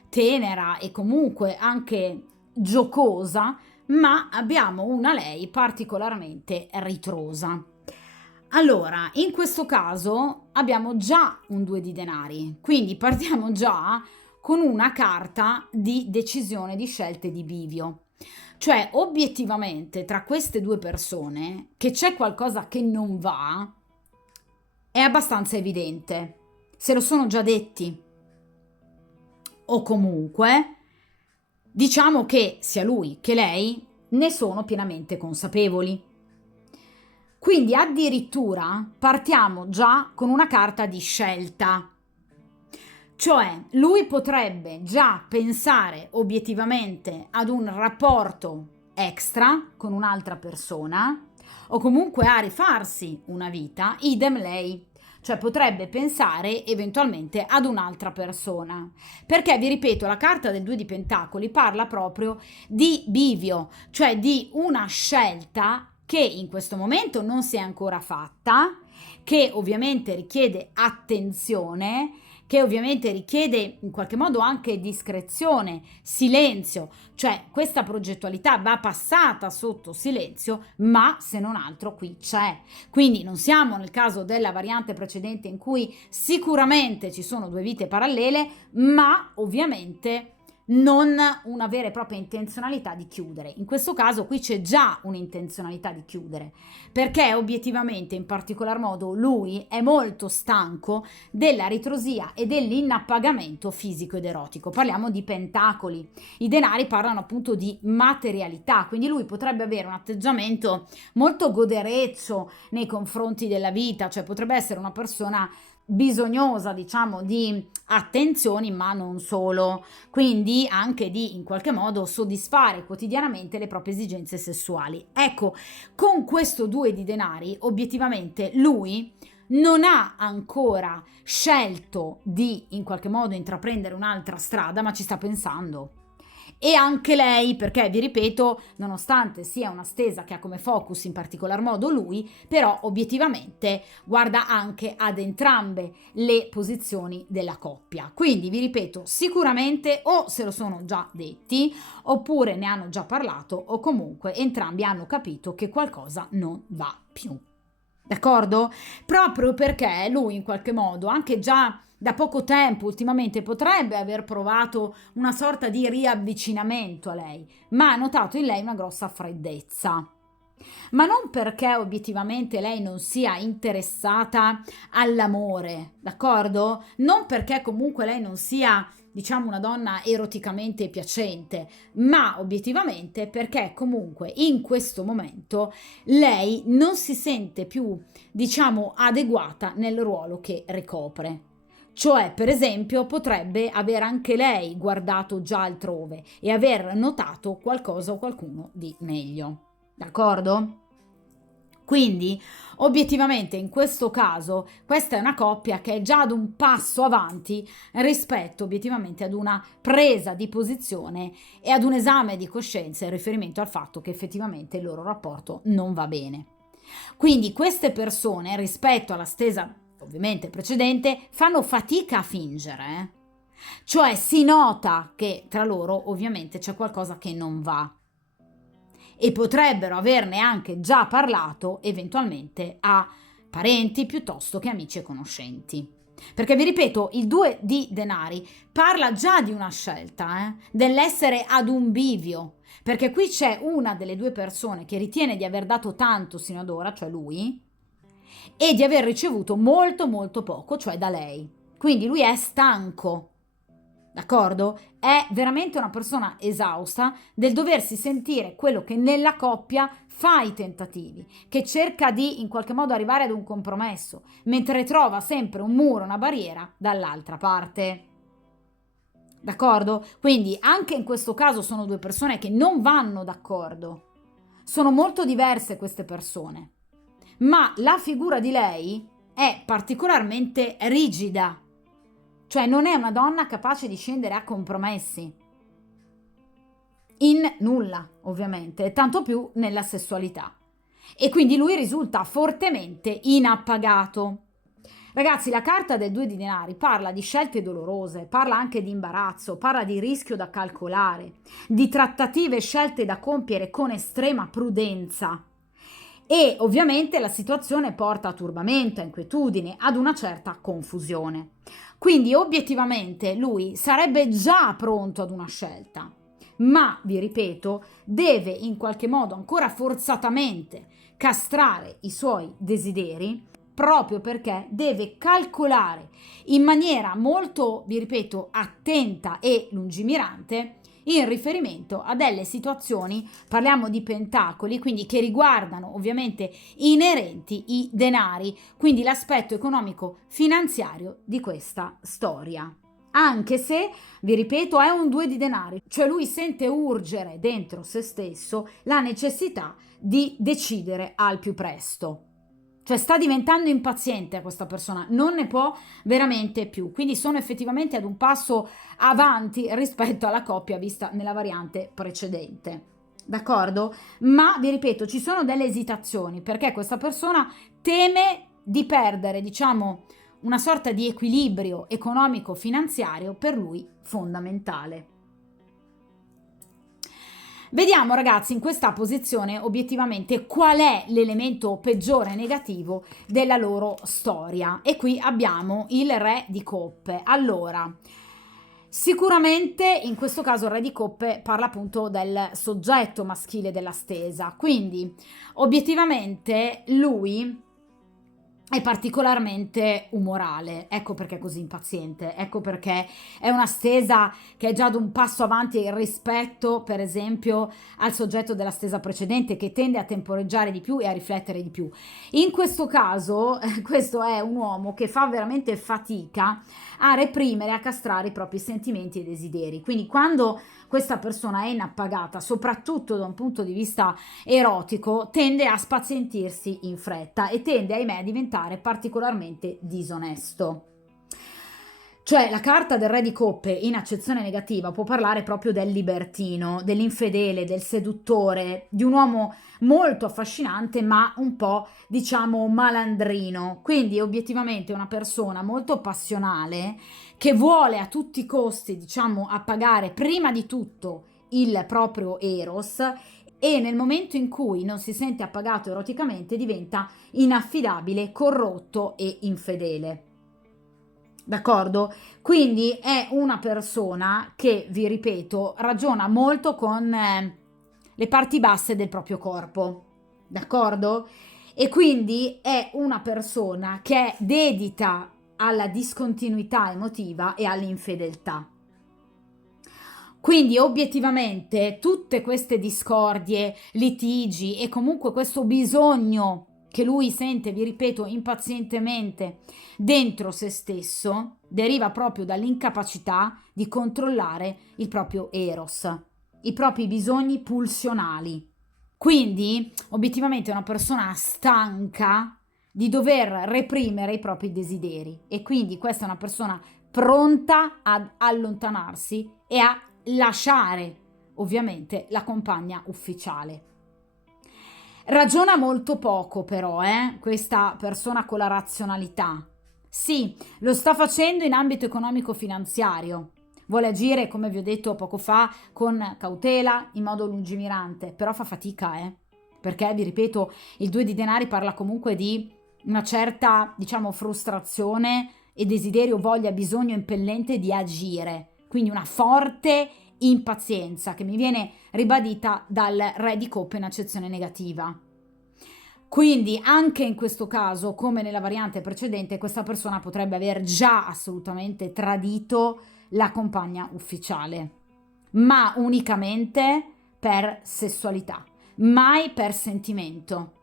tenera e comunque anche giocosa, ma abbiamo una lei particolarmente ritrosa. Allora, in questo caso abbiamo già un 2 di denari, quindi partiamo già con una carta di decisione, di scelte di bivio. Cioè, obiettivamente, tra queste due persone, che c'è qualcosa che non va, è abbastanza evidente. Se lo sono già detti. O comunque, diciamo che sia lui che lei ne sono pienamente consapevoli. Quindi addirittura partiamo già con una carta di scelta. Cioè, lui potrebbe già pensare obiettivamente ad un rapporto extra con un'altra persona o comunque a rifarsi una vita, idem lei. Cioè potrebbe pensare eventualmente ad un'altra persona. Perché, vi ripeto, la carta del 2 di Pentacoli parla proprio di bivio, cioè di una scelta che in questo momento non si è ancora fatta, che ovviamente richiede attenzione, che ovviamente richiede in qualche modo anche discrezione, silenzio, cioè questa progettualità va passata sotto silenzio, ma se non altro qui c'è. Quindi non siamo nel caso della variante precedente in cui sicuramente ci sono due vite parallele, ma ovviamente non una vera e propria intenzionalità di chiudere. In questo caso qui c'è già un'intenzionalità di chiudere, perché obiettivamente in particolar modo lui è molto stanco della ritrosia e dell'inappagamento fisico ed erotico. Parliamo di pentacoli, i denari parlano appunto di materialità, quindi lui potrebbe avere un atteggiamento molto godereccio nei confronti della vita, cioè potrebbe essere una persona bisognosa, diciamo, di attenzioni, ma non solo, quindi anche di in qualche modo soddisfare quotidianamente le proprie esigenze sessuali. Ecco, con questo 2 di denari obiettivamente lui non ha ancora scelto di in qualche modo intraprendere un'altra strada, ma ci sta pensando. E anche lei, perché vi ripeto, nonostante sia una stesa che ha come focus in particolar modo lui, però obiettivamente guarda anche ad entrambe le posizioni della coppia. Quindi vi ripeto, sicuramente o se lo sono già detti, oppure ne hanno già parlato, o comunque entrambi hanno capito che qualcosa non va più. D'accordo? Proprio perché lui in qualche modo, anche già da poco tempo ultimamente, potrebbe aver provato una sorta di riavvicinamento a lei, ma ha notato in lei una grossa freddezza. Ma non perché obiettivamente lei non sia interessata all'amore, d'accordo? Non perché comunque lei non sia, diciamo, una donna eroticamente piacente, ma obiettivamente perché comunque in questo momento lei non si sente più, diciamo, adeguata nel ruolo che ricopre. Cioè, per esempio, potrebbe aver anche lei guardato già altrove e aver notato qualcosa o qualcuno di meglio. D'accordo? Quindi, obiettivamente, in questo caso, questa è una coppia che è già ad un passo avanti rispetto, obiettivamente, ad una presa di posizione e ad un esame di coscienza in riferimento al fatto che effettivamente il loro rapporto non va bene. Quindi, queste persone, rispetto alla stesa, ovviamente, precedente, fanno fatica a fingere, Cioè, si nota che tra loro, ovviamente, c'è qualcosa che non va. E potrebbero averne anche già parlato eventualmente a parenti piuttosto che amici e conoscenti. Perché vi ripeto, il 2 di denari parla già di una scelta, dell'essere ad un bivio, perché qui c'è una delle due persone che ritiene di aver dato tanto sino ad ora, cioè lui, e di aver ricevuto molto molto poco, cioè da lei. Quindi lui è stanco. d'accordo? È veramente una persona esausta del doversi sentire quello che nella coppia fa i tentativi, che cerca di in qualche modo arrivare ad un compromesso, mentre trova sempre un muro, una barriera dall'altra parte. D'accordo? Quindi anche in questo caso sono due persone che non vanno d'accordo. Sono molto diverse queste persone, ma la figura di lei è particolarmente rigida, cioè non è una donna capace di scendere a compromessi in nulla, ovviamente, tanto più nella sessualità. E quindi lui risulta fortemente inappagato. Ragazzi, la carta del 2 di denari parla di scelte dolorose, parla anche di imbarazzo, parla di rischio da calcolare, di trattative e scelte da compiere con estrema prudenza. E ovviamente la situazione porta a turbamento, a inquietudine, ad una certa confusione. Quindi obiettivamente lui sarebbe già pronto ad una scelta, ma, vi ripeto, deve in qualche modo ancora forzatamente castrare i suoi desideri proprio perché deve calcolare in maniera molto, vi ripeto, attenta e lungimirante in riferimento a delle situazioni, parliamo di pentacoli, quindi che riguardano ovviamente inerenti i denari, quindi l'aspetto economico finanziario di questa storia. Anche se, vi ripeto, è un 2 di denari, cioè lui sente urgere dentro se stesso la necessità di decidere al più presto. Cioè sta diventando impaziente questa persona, non ne può veramente più. Quindi sono effettivamente ad un passo avanti rispetto alla coppia vista nella variante precedente. D'accordo? Ma vi ripeto, ci sono delle esitazioni perché questa persona teme di perdere, diciamo, una sorta di equilibrio economico-finanziario per lui fondamentale. Vediamo ragazzi in questa posizione obiettivamente qual è l'elemento peggiore negativo della loro storia e qui abbiamo il re di coppe. Allora, sicuramente in questo caso il re di coppe parla appunto del soggetto maschile della stesa, quindi obiettivamente lui è particolarmente umorale, ecco perché è così impaziente, ecco perché è una stesa che è già ad un passo avanti rispetto, per esempio, al soggetto della stesa precedente che tende a temporeggiare di più e a riflettere di più. In questo caso, questo è un uomo che fa veramente fatica a reprimere, a castrare i propri sentimenti e desideri. Quindi quando questa persona è inappagata, soprattutto da un punto di vista erotico, tende a spazientirsi in fretta e tende, ahimè, a diventare particolarmente disonesto. Cioè la carta del re di coppe in accezione negativa può parlare proprio del libertino, dell'infedele, del seduttore, di un uomo molto affascinante ma un po' diciamo malandrino, quindi obiettivamente una persona molto passionale che vuole a tutti i costi diciamo appagare prima di tutto il proprio eros e nel momento in cui non si sente appagato eroticamente diventa inaffidabile, corrotto e infedele. D'accordo? Quindi è una persona che, vi ripeto, ragiona molto con le parti basse del proprio corpo. D'accordo? E quindi è una persona che è dedita alla discontinuità emotiva e all'infedeltà. Quindi obiettivamente tutte queste discordie, litigi e comunque questo bisogno che lui sente, vi ripeto, impazientemente dentro se stesso, deriva proprio dall'incapacità di controllare il proprio eros, i propri bisogni pulsionali. Quindi, obiettivamente, è una persona stanca di dover reprimere i propri desideri e quindi questa è una persona pronta ad allontanarsi e a lasciare ovviamente la compagna ufficiale. Ragiona molto poco però, questa persona con la razionalità. Sì, lo sta facendo in ambito economico-finanziario. Vuole agire, come vi ho detto poco fa, con cautela, in modo lungimirante, però fa fatica, perché, vi ripeto, il 2 di denari parla comunque di una certa, diciamo, frustrazione e desiderio, voglia, bisogno impellente di agire. Quindi una forte impazienza che mi viene ribadita dal re di coppe in accezione negativa. Quindi anche in questo caso, come nella variante precedente, questa persona potrebbe aver già assolutamente tradito la compagna ufficiale, ma unicamente per sessualità, mai per sentimento,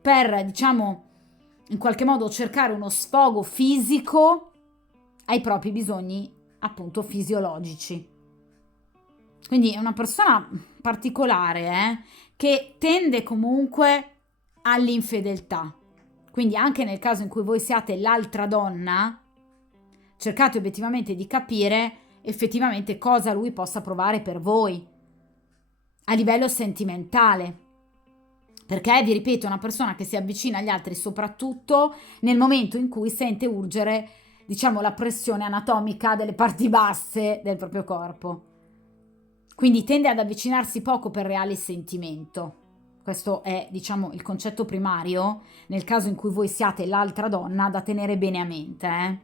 per, diciamo, in qualche modo cercare uno sfogo fisico ai propri bisogni appunto fisiologici. Quindi è una persona particolare, che tende comunque all'infedeltà. Quindi anche nel caso in cui voi siate l'altra donna, cercate obiettivamente di capire effettivamente cosa lui possa provare per voi a livello sentimentale. Perché, vi ripeto, è una persona che si avvicina agli altri soprattutto nel momento in cui sente urgere, diciamo, la pressione anatomica delle parti basse del proprio corpo. Quindi tende ad avvicinarsi poco per reale sentimento. Questo è, diciamo, il concetto primario nel caso in cui voi siate l'altra donna da tenere bene a mente.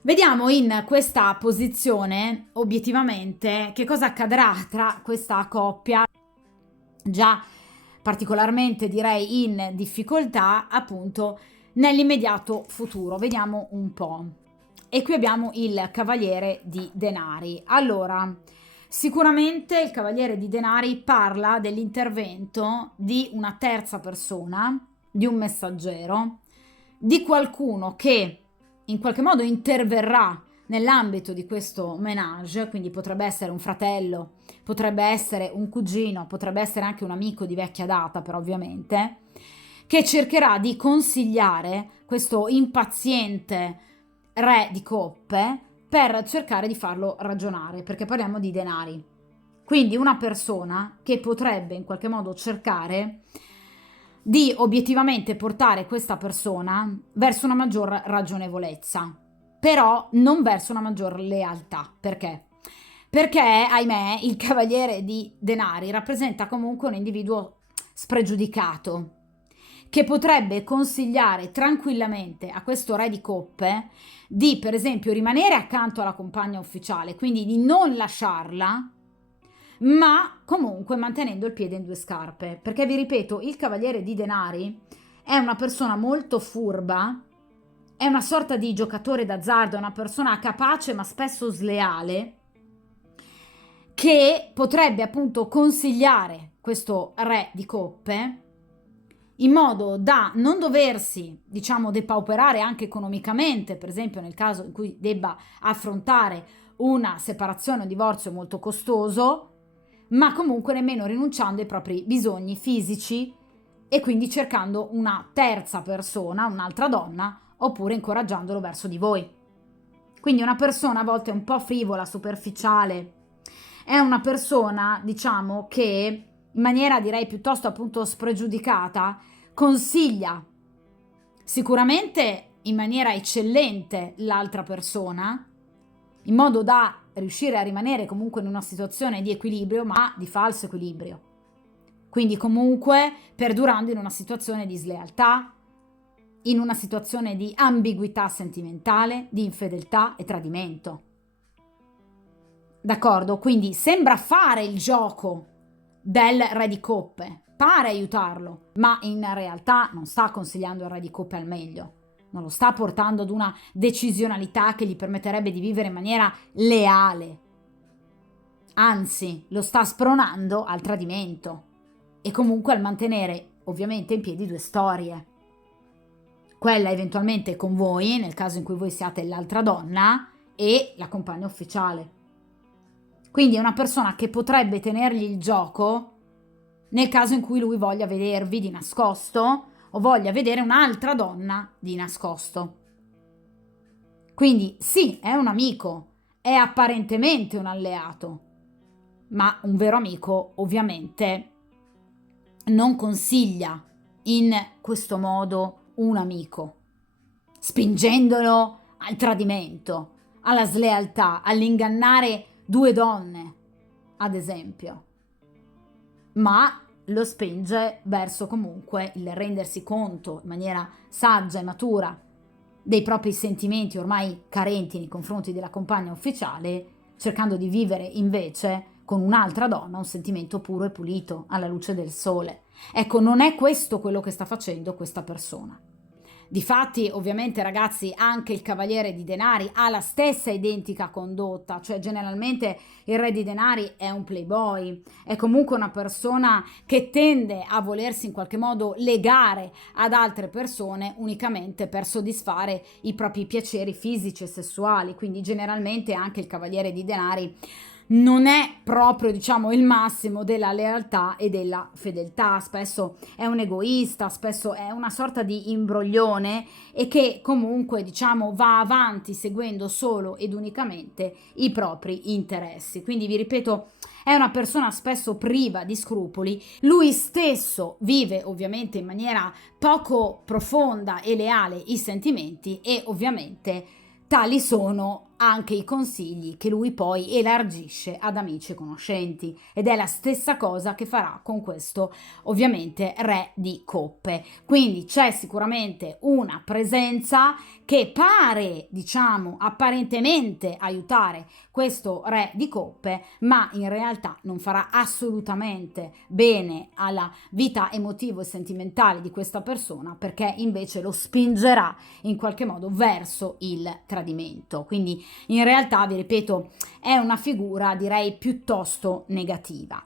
Vediamo in questa posizione, obiettivamente, che cosa accadrà tra questa coppia già particolarmente direi in difficoltà appunto nell'immediato futuro. Vediamo un po'. E qui abbiamo il Cavaliere di Denari. Allora, sicuramente il Cavaliere di Denari parla dell'intervento di una terza persona, di un messaggero, di qualcuno che in qualche modo interverrà nell'ambito di questo ménage, quindi potrebbe essere un fratello, potrebbe essere un cugino, potrebbe essere anche un amico di vecchia data, però ovviamente, che cercherà di consigliare questo impaziente re di coppe per cercare di farlo ragionare, perché parliamo di denari. Quindi una persona che potrebbe in qualche modo cercare di obiettivamente portare questa persona verso una maggior ragionevolezza, però non verso una maggior lealtà. Perché? Perché, ahimè, il Cavaliere di Denari rappresenta comunque un individuo spregiudicato, che potrebbe consigliare tranquillamente a questo re di coppe di, per esempio, rimanere accanto alla compagna ufficiale, quindi di non lasciarla, ma comunque mantenendo il piede in due scarpe. Perché, vi ripeto, il Cavaliere di Denari è una persona molto furba, è una sorta di giocatore d'azzardo, è una persona capace ma spesso sleale, che potrebbe appunto consigliare questo re di coppe in modo da non doversi, diciamo, depauperare anche economicamente, per esempio nel caso in cui debba affrontare una separazione o un divorzio molto costoso, ma comunque nemmeno rinunciando ai propri bisogni fisici e quindi cercando una terza persona, un'altra donna, oppure incoraggiandolo verso di voi. Quindi una persona a volte un po' frivola, superficiale, è una persona, diciamo, che in maniera direi piuttosto appunto spregiudicata consiglia sicuramente in maniera eccellente l'altra persona, in modo da riuscire a rimanere comunque in una situazione di equilibrio, ma di falso equilibrio. Quindi comunque perdurando in una situazione di slealtà, in una situazione di ambiguità sentimentale, di infedeltà e tradimento. D'accordo? Quindi sembra fare il gioco del re di coppe, pare aiutarlo, ma in realtà non sta consigliando il re di coppe al meglio, non lo sta portando ad una decisionalità che gli permetterebbe di vivere in maniera leale, anzi lo sta spronando al tradimento e comunque al mantenere ovviamente in piedi due storie, quella eventualmente con voi nel caso in cui voi siate l'altra donna e la compagna ufficiale. Quindi è una persona che potrebbe tenergli il gioco nel caso in cui lui voglia vedervi di nascosto o voglia vedere un'altra donna di nascosto. Quindi sì, è un amico, è apparentemente un alleato, ma un vero amico ovviamente non consiglia in questo modo un amico, spingendolo al tradimento, alla slealtà, all'ingannare due donne, ad esempio, ma lo spinge verso comunque il rendersi conto in maniera saggia e matura dei propri sentimenti ormai carenti nei confronti della compagna ufficiale, cercando di vivere invece con un'altra donna un sentimento puro e pulito alla luce del sole. Ecco, non è questo quello che sta facendo questa persona. Difatti, ovviamente, ragazzi, anche il Cavaliere di Denari ha la stessa identica condotta, cioè generalmente il Re di Denari è un playboy, è comunque una persona che tende a volersi in qualche modo legare ad altre persone unicamente per soddisfare i propri piaceri fisici e sessuali, quindi generalmente anche il Cavaliere di Denari non è proprio, diciamo, il massimo della lealtà e della fedeltà, spesso è un egoista, spesso è una sorta di imbroglione e che comunque, diciamo, va avanti seguendo solo ed unicamente i propri interessi. Quindi vi ripeto, è una persona spesso priva di scrupoli, lui stesso vive ovviamente in maniera poco profonda e leale i sentimenti e ovviamente tali sono anche i consigli che lui poi elargisce ad amici e conoscenti ed è la stessa cosa che farà con questo ovviamente Re di Coppe. Quindi c'è sicuramente una presenza che pare, diciamo, apparentemente aiutare questo Re di Coppe, ma in realtà non farà assolutamente bene alla vita emotivo e sentimentale di questa persona, perché invece lo spingerà in qualche modo verso il tradimento. Quindi in realtà, vi ripeto, è una figura direi piuttosto negativa.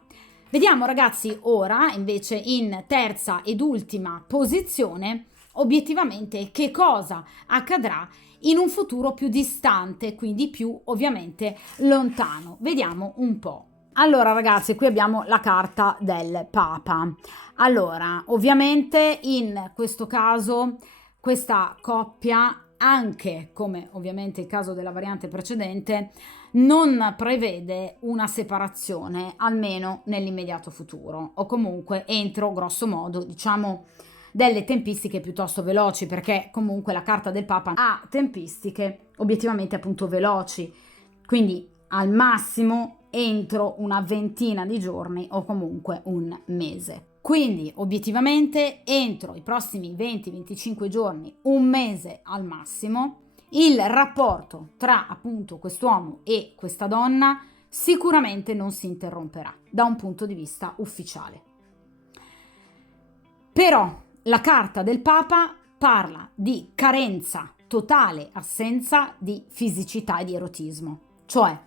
Vediamo, ragazzi, ora invece in terza ed ultima posizione obiettivamente che cosa accadrà in un futuro più distante, quindi più ovviamente lontano. Vediamo un po'. Allora, ragazzi, qui abbiamo la carta del Papa. Allora, ovviamente in questo caso questa coppia, anche come ovviamente il caso della variante precedente, non prevede una separazione, almeno nell'immediato futuro, o comunque entro, grosso modo, diciamo, delle tempistiche piuttosto veloci, perché comunque la carta del Papa ha tempistiche obiettivamente appunto veloci, quindi al massimo entro una ventina di giorni o comunque un mese. Quindi obiettivamente entro i prossimi 20-25 giorni, un mese al massimo, il rapporto tra appunto quest'uomo e questa donna sicuramente non si interromperà da un punto di vista ufficiale. Però la carta del Papa parla di carenza, totale assenza di fisicità e di erotismo. Cioè,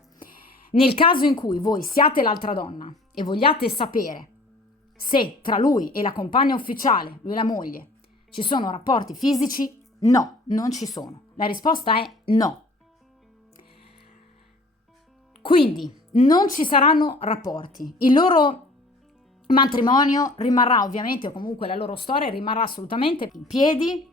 nel caso in cui voi siate l'altra donna e vogliate sapere se tra lui e la compagna ufficiale, lui e la moglie, ci sono rapporti fisici, no, non ci sono. La risposta è no. Quindi non ci saranno rapporti. Il loro matrimonio rimarrà ovviamente, o comunque la loro storia rimarrà assolutamente in piedi,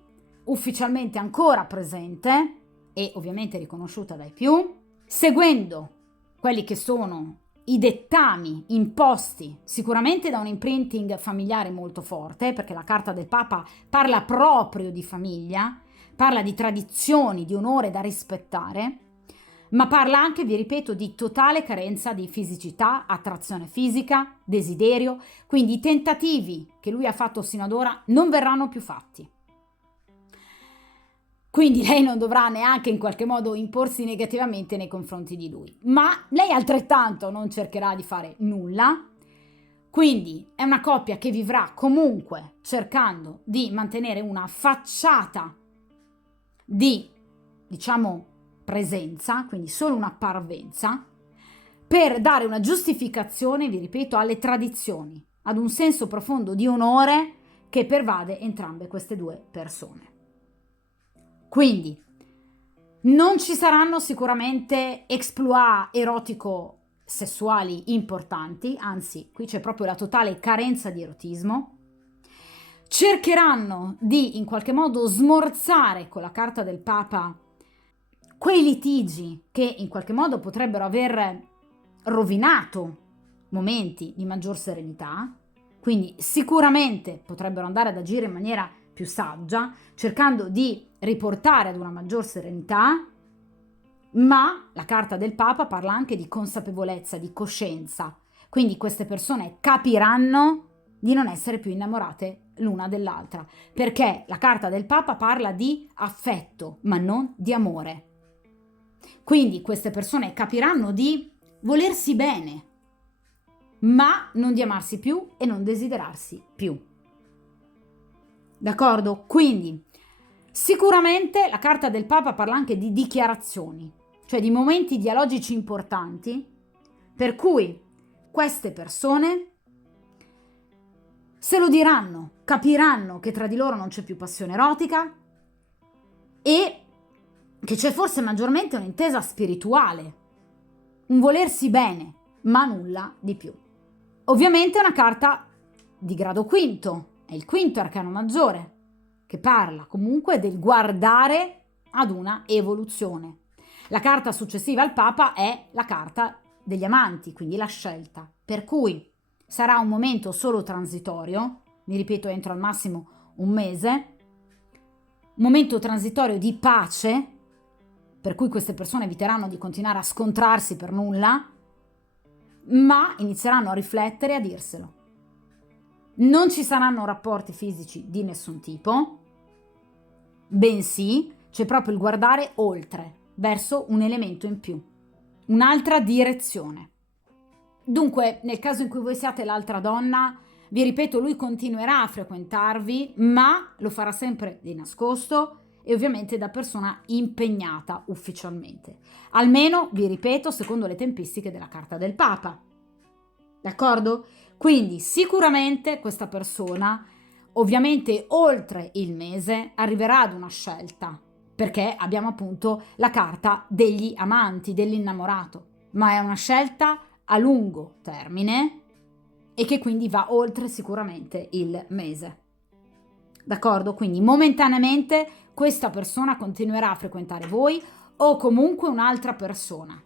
ufficialmente ancora presente e ovviamente riconosciuta dai più, seguendo quelli che sono i dettami imposti sicuramente da un imprinting familiare molto forte, perché la carta del Papa parla proprio di famiglia, parla di tradizioni, di onore da rispettare, ma parla anche, vi ripeto, di totale carenza di fisicità, attrazione fisica, desiderio, quindi i tentativi che lui ha fatto sino ad ora non verranno più fatti. Quindi lei non dovrà neanche in qualche modo imporsi negativamente nei confronti di lui, ma lei altrettanto non cercherà di fare nulla. Quindi è una coppia che vivrà comunque cercando di mantenere una facciata di, diciamo, presenza, quindi solo una parvenza, per dare una giustificazione, vi ripeto, alle tradizioni, ad un senso profondo di onore che pervade entrambe queste due persone. Quindi non ci saranno sicuramente exploit erotico-sessuali importanti, anzi qui c'è proprio la totale carenza di erotismo. Cercheranno di in qualche modo smorzare con la carta del Papa quei litigi che in qualche modo potrebbero aver rovinato momenti di maggior serenità, quindi sicuramente potrebbero andare ad agire in maniera più saggia, cercando di riportare ad una maggior serenità, ma la carta del Papa parla anche di consapevolezza, di coscienza, quindi queste persone capiranno di non essere più innamorate l'una dell'altra, perché la carta del Papa parla di affetto, ma non di amore. Quindi queste persone capiranno di volersi bene, ma non di amarsi più e non desiderarsi più. D'accordo? Quindi Sicuramente la carta del Papa parla anche di dichiarazioni, cioè di momenti dialogici importanti, per cui queste persone se lo diranno, capiranno che tra di loro non c'è più passione erotica e che c'è forse maggiormente un'intesa spirituale, un volersi bene, ma nulla di più. Ovviamente è una carta di grado quinto, è il quinto arcano maggiore, che parla comunque del guardare ad una evoluzione. La carta successiva al Papa è la carta degli amanti, quindi la scelta, per cui sarà un momento solo transitorio, mi ripeto entro al massimo un mese, un momento transitorio di pace, per cui queste persone eviteranno di continuare a scontrarsi per nulla, ma inizieranno a riflettere e a dirselo. Non ci saranno rapporti fisici di nessun tipo, bensì c'è proprio il guardare oltre, verso un elemento in più, un'altra direzione. Dunque, nel caso in cui voi siate l'altra donna, vi ripeto, lui continuerà a frequentarvi, ma lo farà sempre di nascosto e ovviamente da persona impegnata ufficialmente. Almeno, vi ripeto, secondo le tempistiche della carta del Papa. D'accordo? Quindi sicuramente questa persona, ovviamente oltre il mese, arriverà ad una scelta, perché abbiamo appunto la carta degli amanti, dell'innamorato, ma è una scelta a lungo termine e che quindi va oltre sicuramente il mese. D'accordo? Quindi momentaneamente questa persona continuerà a frequentare voi o comunque un'altra persona.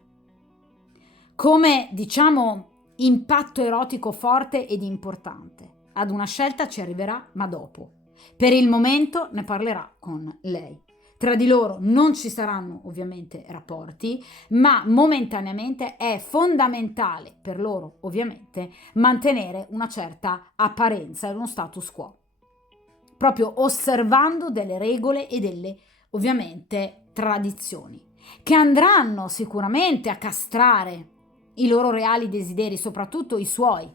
Come diciamo impatto erotico forte ed importante. Ad una scelta ci arriverà, ma dopo. Per il momento ne parlerà con lei. Tra di loro non ci saranno ovviamente rapporti, ma momentaneamente è fondamentale per loro ovviamente mantenere una certa apparenza e uno status quo, proprio osservando delle regole e delle ovviamente tradizioni, che andranno sicuramente a castrare i loro reali desideri, soprattutto i suoi,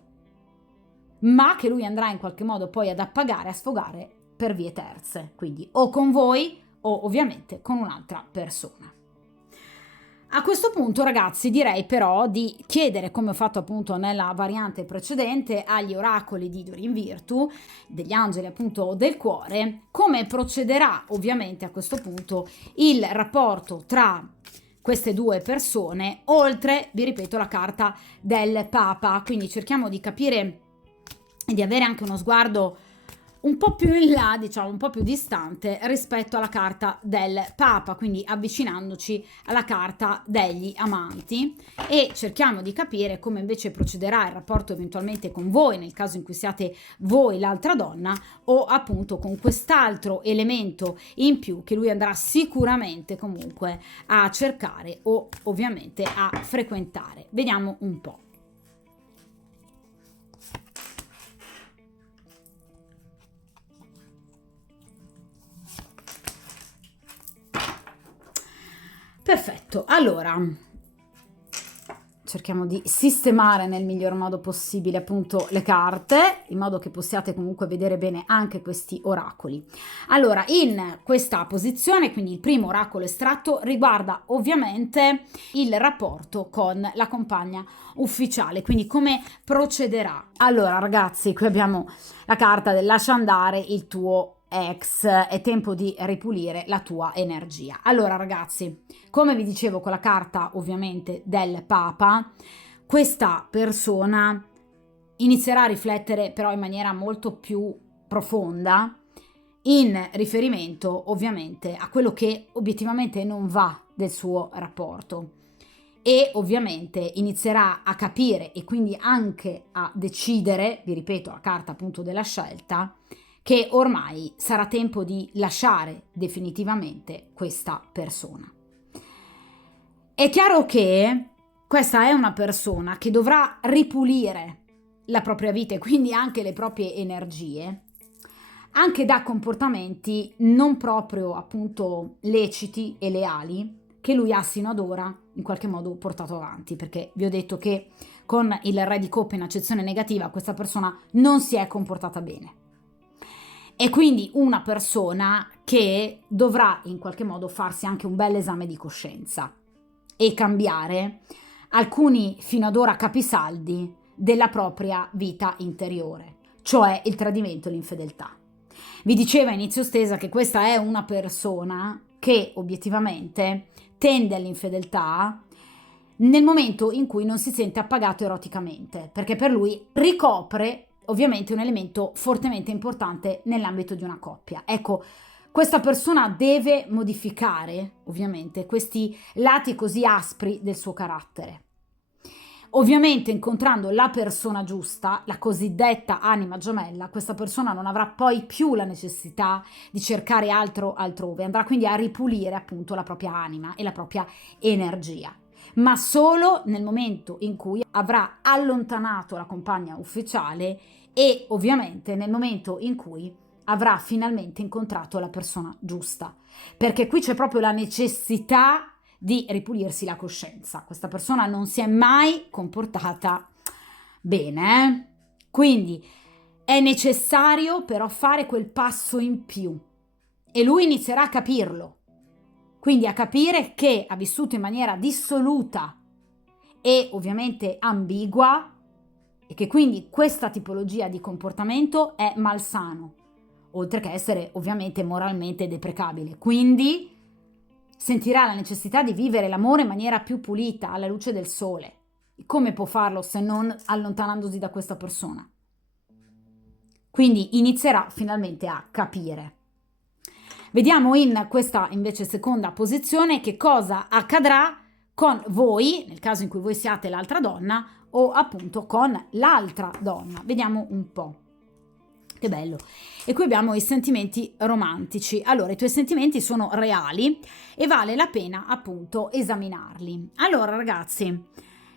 ma che lui andrà in qualche modo poi ad appagare, a sfogare per vie terze, quindi o con voi o ovviamente con un'altra persona. A questo punto, ragazzi, direi però di chiedere, come ho fatto appunto nella variante precedente, agli oracoli di Doreen Virtue, degli angeli appunto del cuore, come procederà ovviamente a questo punto il rapporto tra queste due persone, oltre, vi ripeto, la carta del Papa. Quindi cerchiamo di capire e di avere anche uno sguardo un po' più in là, diciamo un po' più distante rispetto alla carta del Papa, quindi avvicinandoci alla carta degli amanti, e cerchiamo di capire come invece procederà il rapporto eventualmente con voi, nel caso in cui siate voi l'altra donna, o appunto con quest'altro elemento in più che lui andrà sicuramente comunque a cercare o ovviamente a frequentare. Vediamo un po'. Perfetto, allora cerchiamo di sistemare nel miglior modo possibile appunto le carte, in modo che possiate comunque vedere bene anche questi oracoli. Allora, in questa posizione, quindi il primo oracolo estratto riguarda ovviamente il rapporto con la compagna ufficiale, quindi come procederà. Allora ragazzi, qui abbiamo la carta del lascia andare il tuo ex, è tempo di ripulire la tua energia. Allora ragazzi, come vi dicevo con la carta ovviamente del Papa, questa persona inizierà a riflettere però in maniera molto più profonda in riferimento ovviamente a quello che obiettivamente non va del suo rapporto, e ovviamente inizierà a capire e quindi anche a decidere, vi ripeto, la carta appunto della scelta, che ormai sarà tempo di lasciare definitivamente questa persona. È chiaro che questa è una persona che dovrà ripulire la propria vita e quindi anche le proprie energie, anche da comportamenti non proprio appunto leciti e leali che lui ha sino ad ora in qualche modo portato avanti, perché vi ho detto che con il re di coppe in accezione negativa questa persona non si è comportata bene. E quindi una persona che dovrà in qualche modo farsi anche un bel esame di coscienza e cambiare alcuni fino ad ora capisaldi della propria vita interiore, cioè il tradimento e l'infedeltà. Vi dicevo a inizio stesa che questa è una persona che obiettivamente tende all'infedeltà nel momento in cui non si sente appagato eroticamente, perché per lui ricopre ovviamente un elemento fortemente importante nell'ambito di una coppia. Ecco, questa persona deve modificare ovviamente questi lati così aspri del suo carattere. Ovviamente incontrando la persona giusta, la cosiddetta anima gemella, questa persona non avrà poi più la necessità di cercare altro altrove, andrà quindi a ripulire appunto la propria anima e la propria energia, ma solo nel momento in cui avrà allontanato la compagna ufficiale e ovviamente nel momento in cui avrà finalmente incontrato la persona giusta, perché qui c'è proprio la necessità di ripulirsi la coscienza. Questa persona non si è mai comportata bene, quindi è necessario però fare quel passo in più e lui inizierà a capirlo, quindi a capire che ha vissuto in maniera dissoluta e ovviamente ambigua e che quindi questa tipologia di comportamento è malsano, oltre che essere ovviamente moralmente deprecabile. Quindi sentirà la necessità di vivere l'amore in maniera più pulita, alla luce del sole. Come può farlo se non allontanandosi da questa persona? Quindi inizierà finalmente a capire. Vediamo in questa invece seconda posizione che cosa accadrà con voi, nel caso in cui voi siate l'altra donna, o appunto con l'altra donna. Vediamo un po'. Che bello. E qui abbiamo i sentimenti romantici. Allora, i tuoi sentimenti sono reali e vale la pena appunto esaminarli. Allora, ragazzi,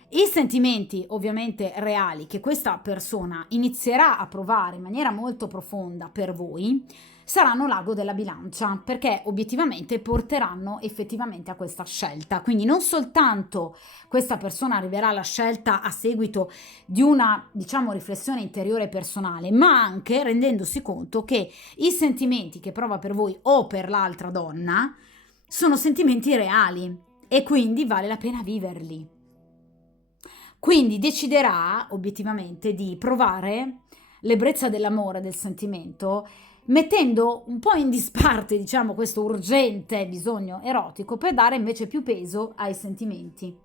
i sentimenti ovviamente reali che questa persona inizierà a provare in maniera molto profonda per voi saranno l'ago della bilancia, perché obiettivamente porteranno effettivamente a questa scelta. Quindi non soltanto questa persona arriverà alla scelta a seguito di una, diciamo, riflessione interiore personale, ma anche rendendosi conto che i sentimenti che prova per voi o per l'altra donna sono sentimenti reali e quindi vale la pena viverli. Quindi deciderà obiettivamente di provare l'ebbrezza dell'amore, del sentimento, mettendo un po' in disparte, diciamo, questo urgente bisogno erotico per dare invece più peso ai sentimenti.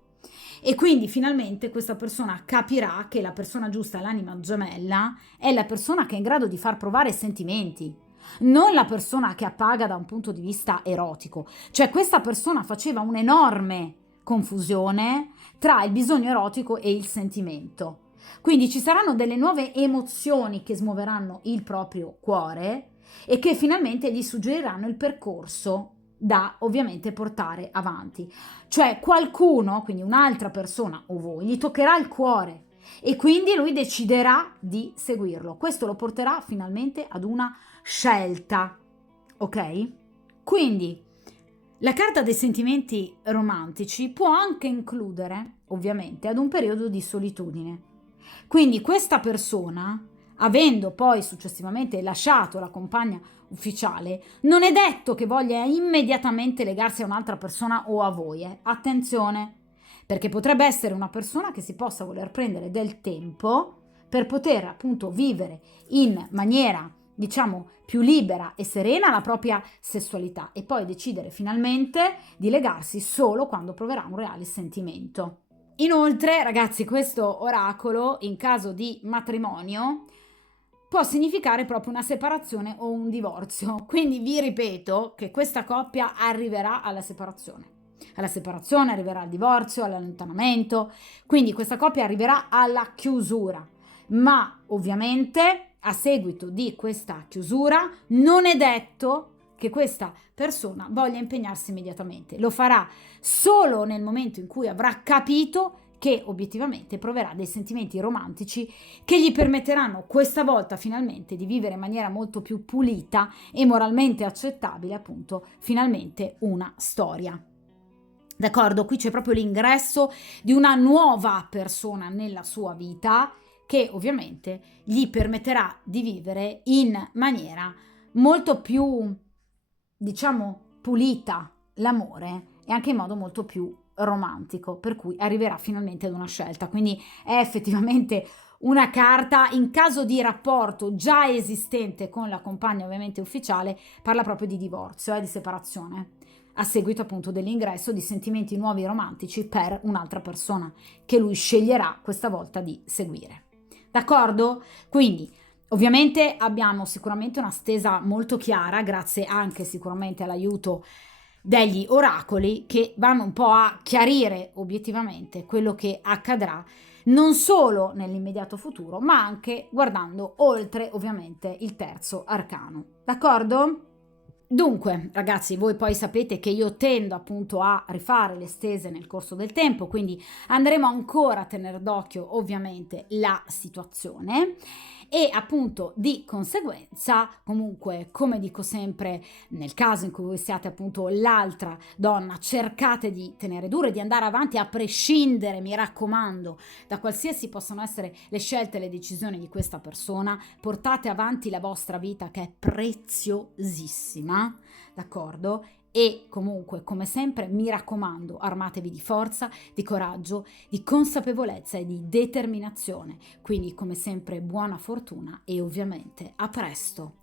E quindi finalmente questa persona capirà che la persona giusta, l'anima gemella, è la persona che è in grado di far provare sentimenti, non la persona che appaga da un punto di vista erotico. Cioè questa persona faceva un'enorme confusione tra il bisogno erotico e il sentimento. Quindi ci saranno delle nuove emozioni che smuoveranno il proprio cuore e che finalmente gli suggeriranno il percorso da ovviamente portare avanti. Cioè qualcuno, quindi un'altra persona o voi, gli toccherà il cuore e quindi lui deciderà di seguirlo. Questo lo porterà finalmente ad una scelta, ok? Quindi la carta dei sentimenti romantici può anche includere, ovviamente, ad un periodo di solitudine. Quindi questa persona, avendo poi successivamente lasciato la compagna ufficiale, non è detto che voglia immediatamente legarsi a un'altra persona o a voi. Attenzione, perché potrebbe essere una persona che si possa voler prendere del tempo per poter appunto vivere in maniera, diciamo, più libera e serena la propria sessualità e poi decidere finalmente di legarsi solo quando proverà un reale sentimento. Inoltre, ragazzi, questo oracolo, in caso di matrimonio, può significare proprio una separazione o un divorzio. Quindi vi ripeto che questa coppia arriverà alla separazione. Alla separazione arriverà al divorzio, all'allontanamento. Quindi questa coppia arriverà alla chiusura. Ma ovviamente a seguito di questa chiusura non è detto che questa persona voglia impegnarsi immediatamente. Lo farà solo nel momento in cui avrà capito che obiettivamente proverà dei sentimenti romantici che gli permetteranno questa volta finalmente di vivere in maniera molto più pulita e moralmente accettabile, appunto, finalmente una storia. D'accordo? Qui c'è proprio l'ingresso di una nuova persona nella sua vita che ovviamente gli permetterà di vivere in maniera molto più, diciamo, pulita l'amore e anche in modo molto più romantico, per cui arriverà finalmente ad una scelta. Quindi è effettivamente una carta, in caso di rapporto già esistente con la compagna ovviamente ufficiale, parla proprio di divorzio, di separazione, a seguito appunto dell'ingresso di sentimenti nuovi e romantici per un'altra persona che lui sceglierà questa volta di seguire. D'accordo? Quindi ovviamente abbiamo sicuramente una stesa molto chiara, grazie anche sicuramente all'aiuto degli oracoli che vanno un po' a chiarire obiettivamente quello che accadrà non solo nell'immediato futuro, ma anche guardando oltre ovviamente il terzo arcano. D'accordo? Dunque, ragazzi, voi poi sapete che io tendo appunto a rifare le stese nel corso del tempo, quindi andremo ancora a tenere d'occhio ovviamente la situazione e appunto di conseguenza, comunque, come dico sempre, nel caso in cui voi siate appunto l'altra donna, cercate di tenere duro e di andare avanti a prescindere, mi raccomando, da qualsiasi possano essere le scelte e le decisioni di questa persona, portate avanti la vostra vita che è preziosissima, d'accordo? E comunque, come sempre, mi raccomando, armatevi di forza, di coraggio, di consapevolezza e di determinazione. Quindi, come sempre, buona fortuna e ovviamente a presto!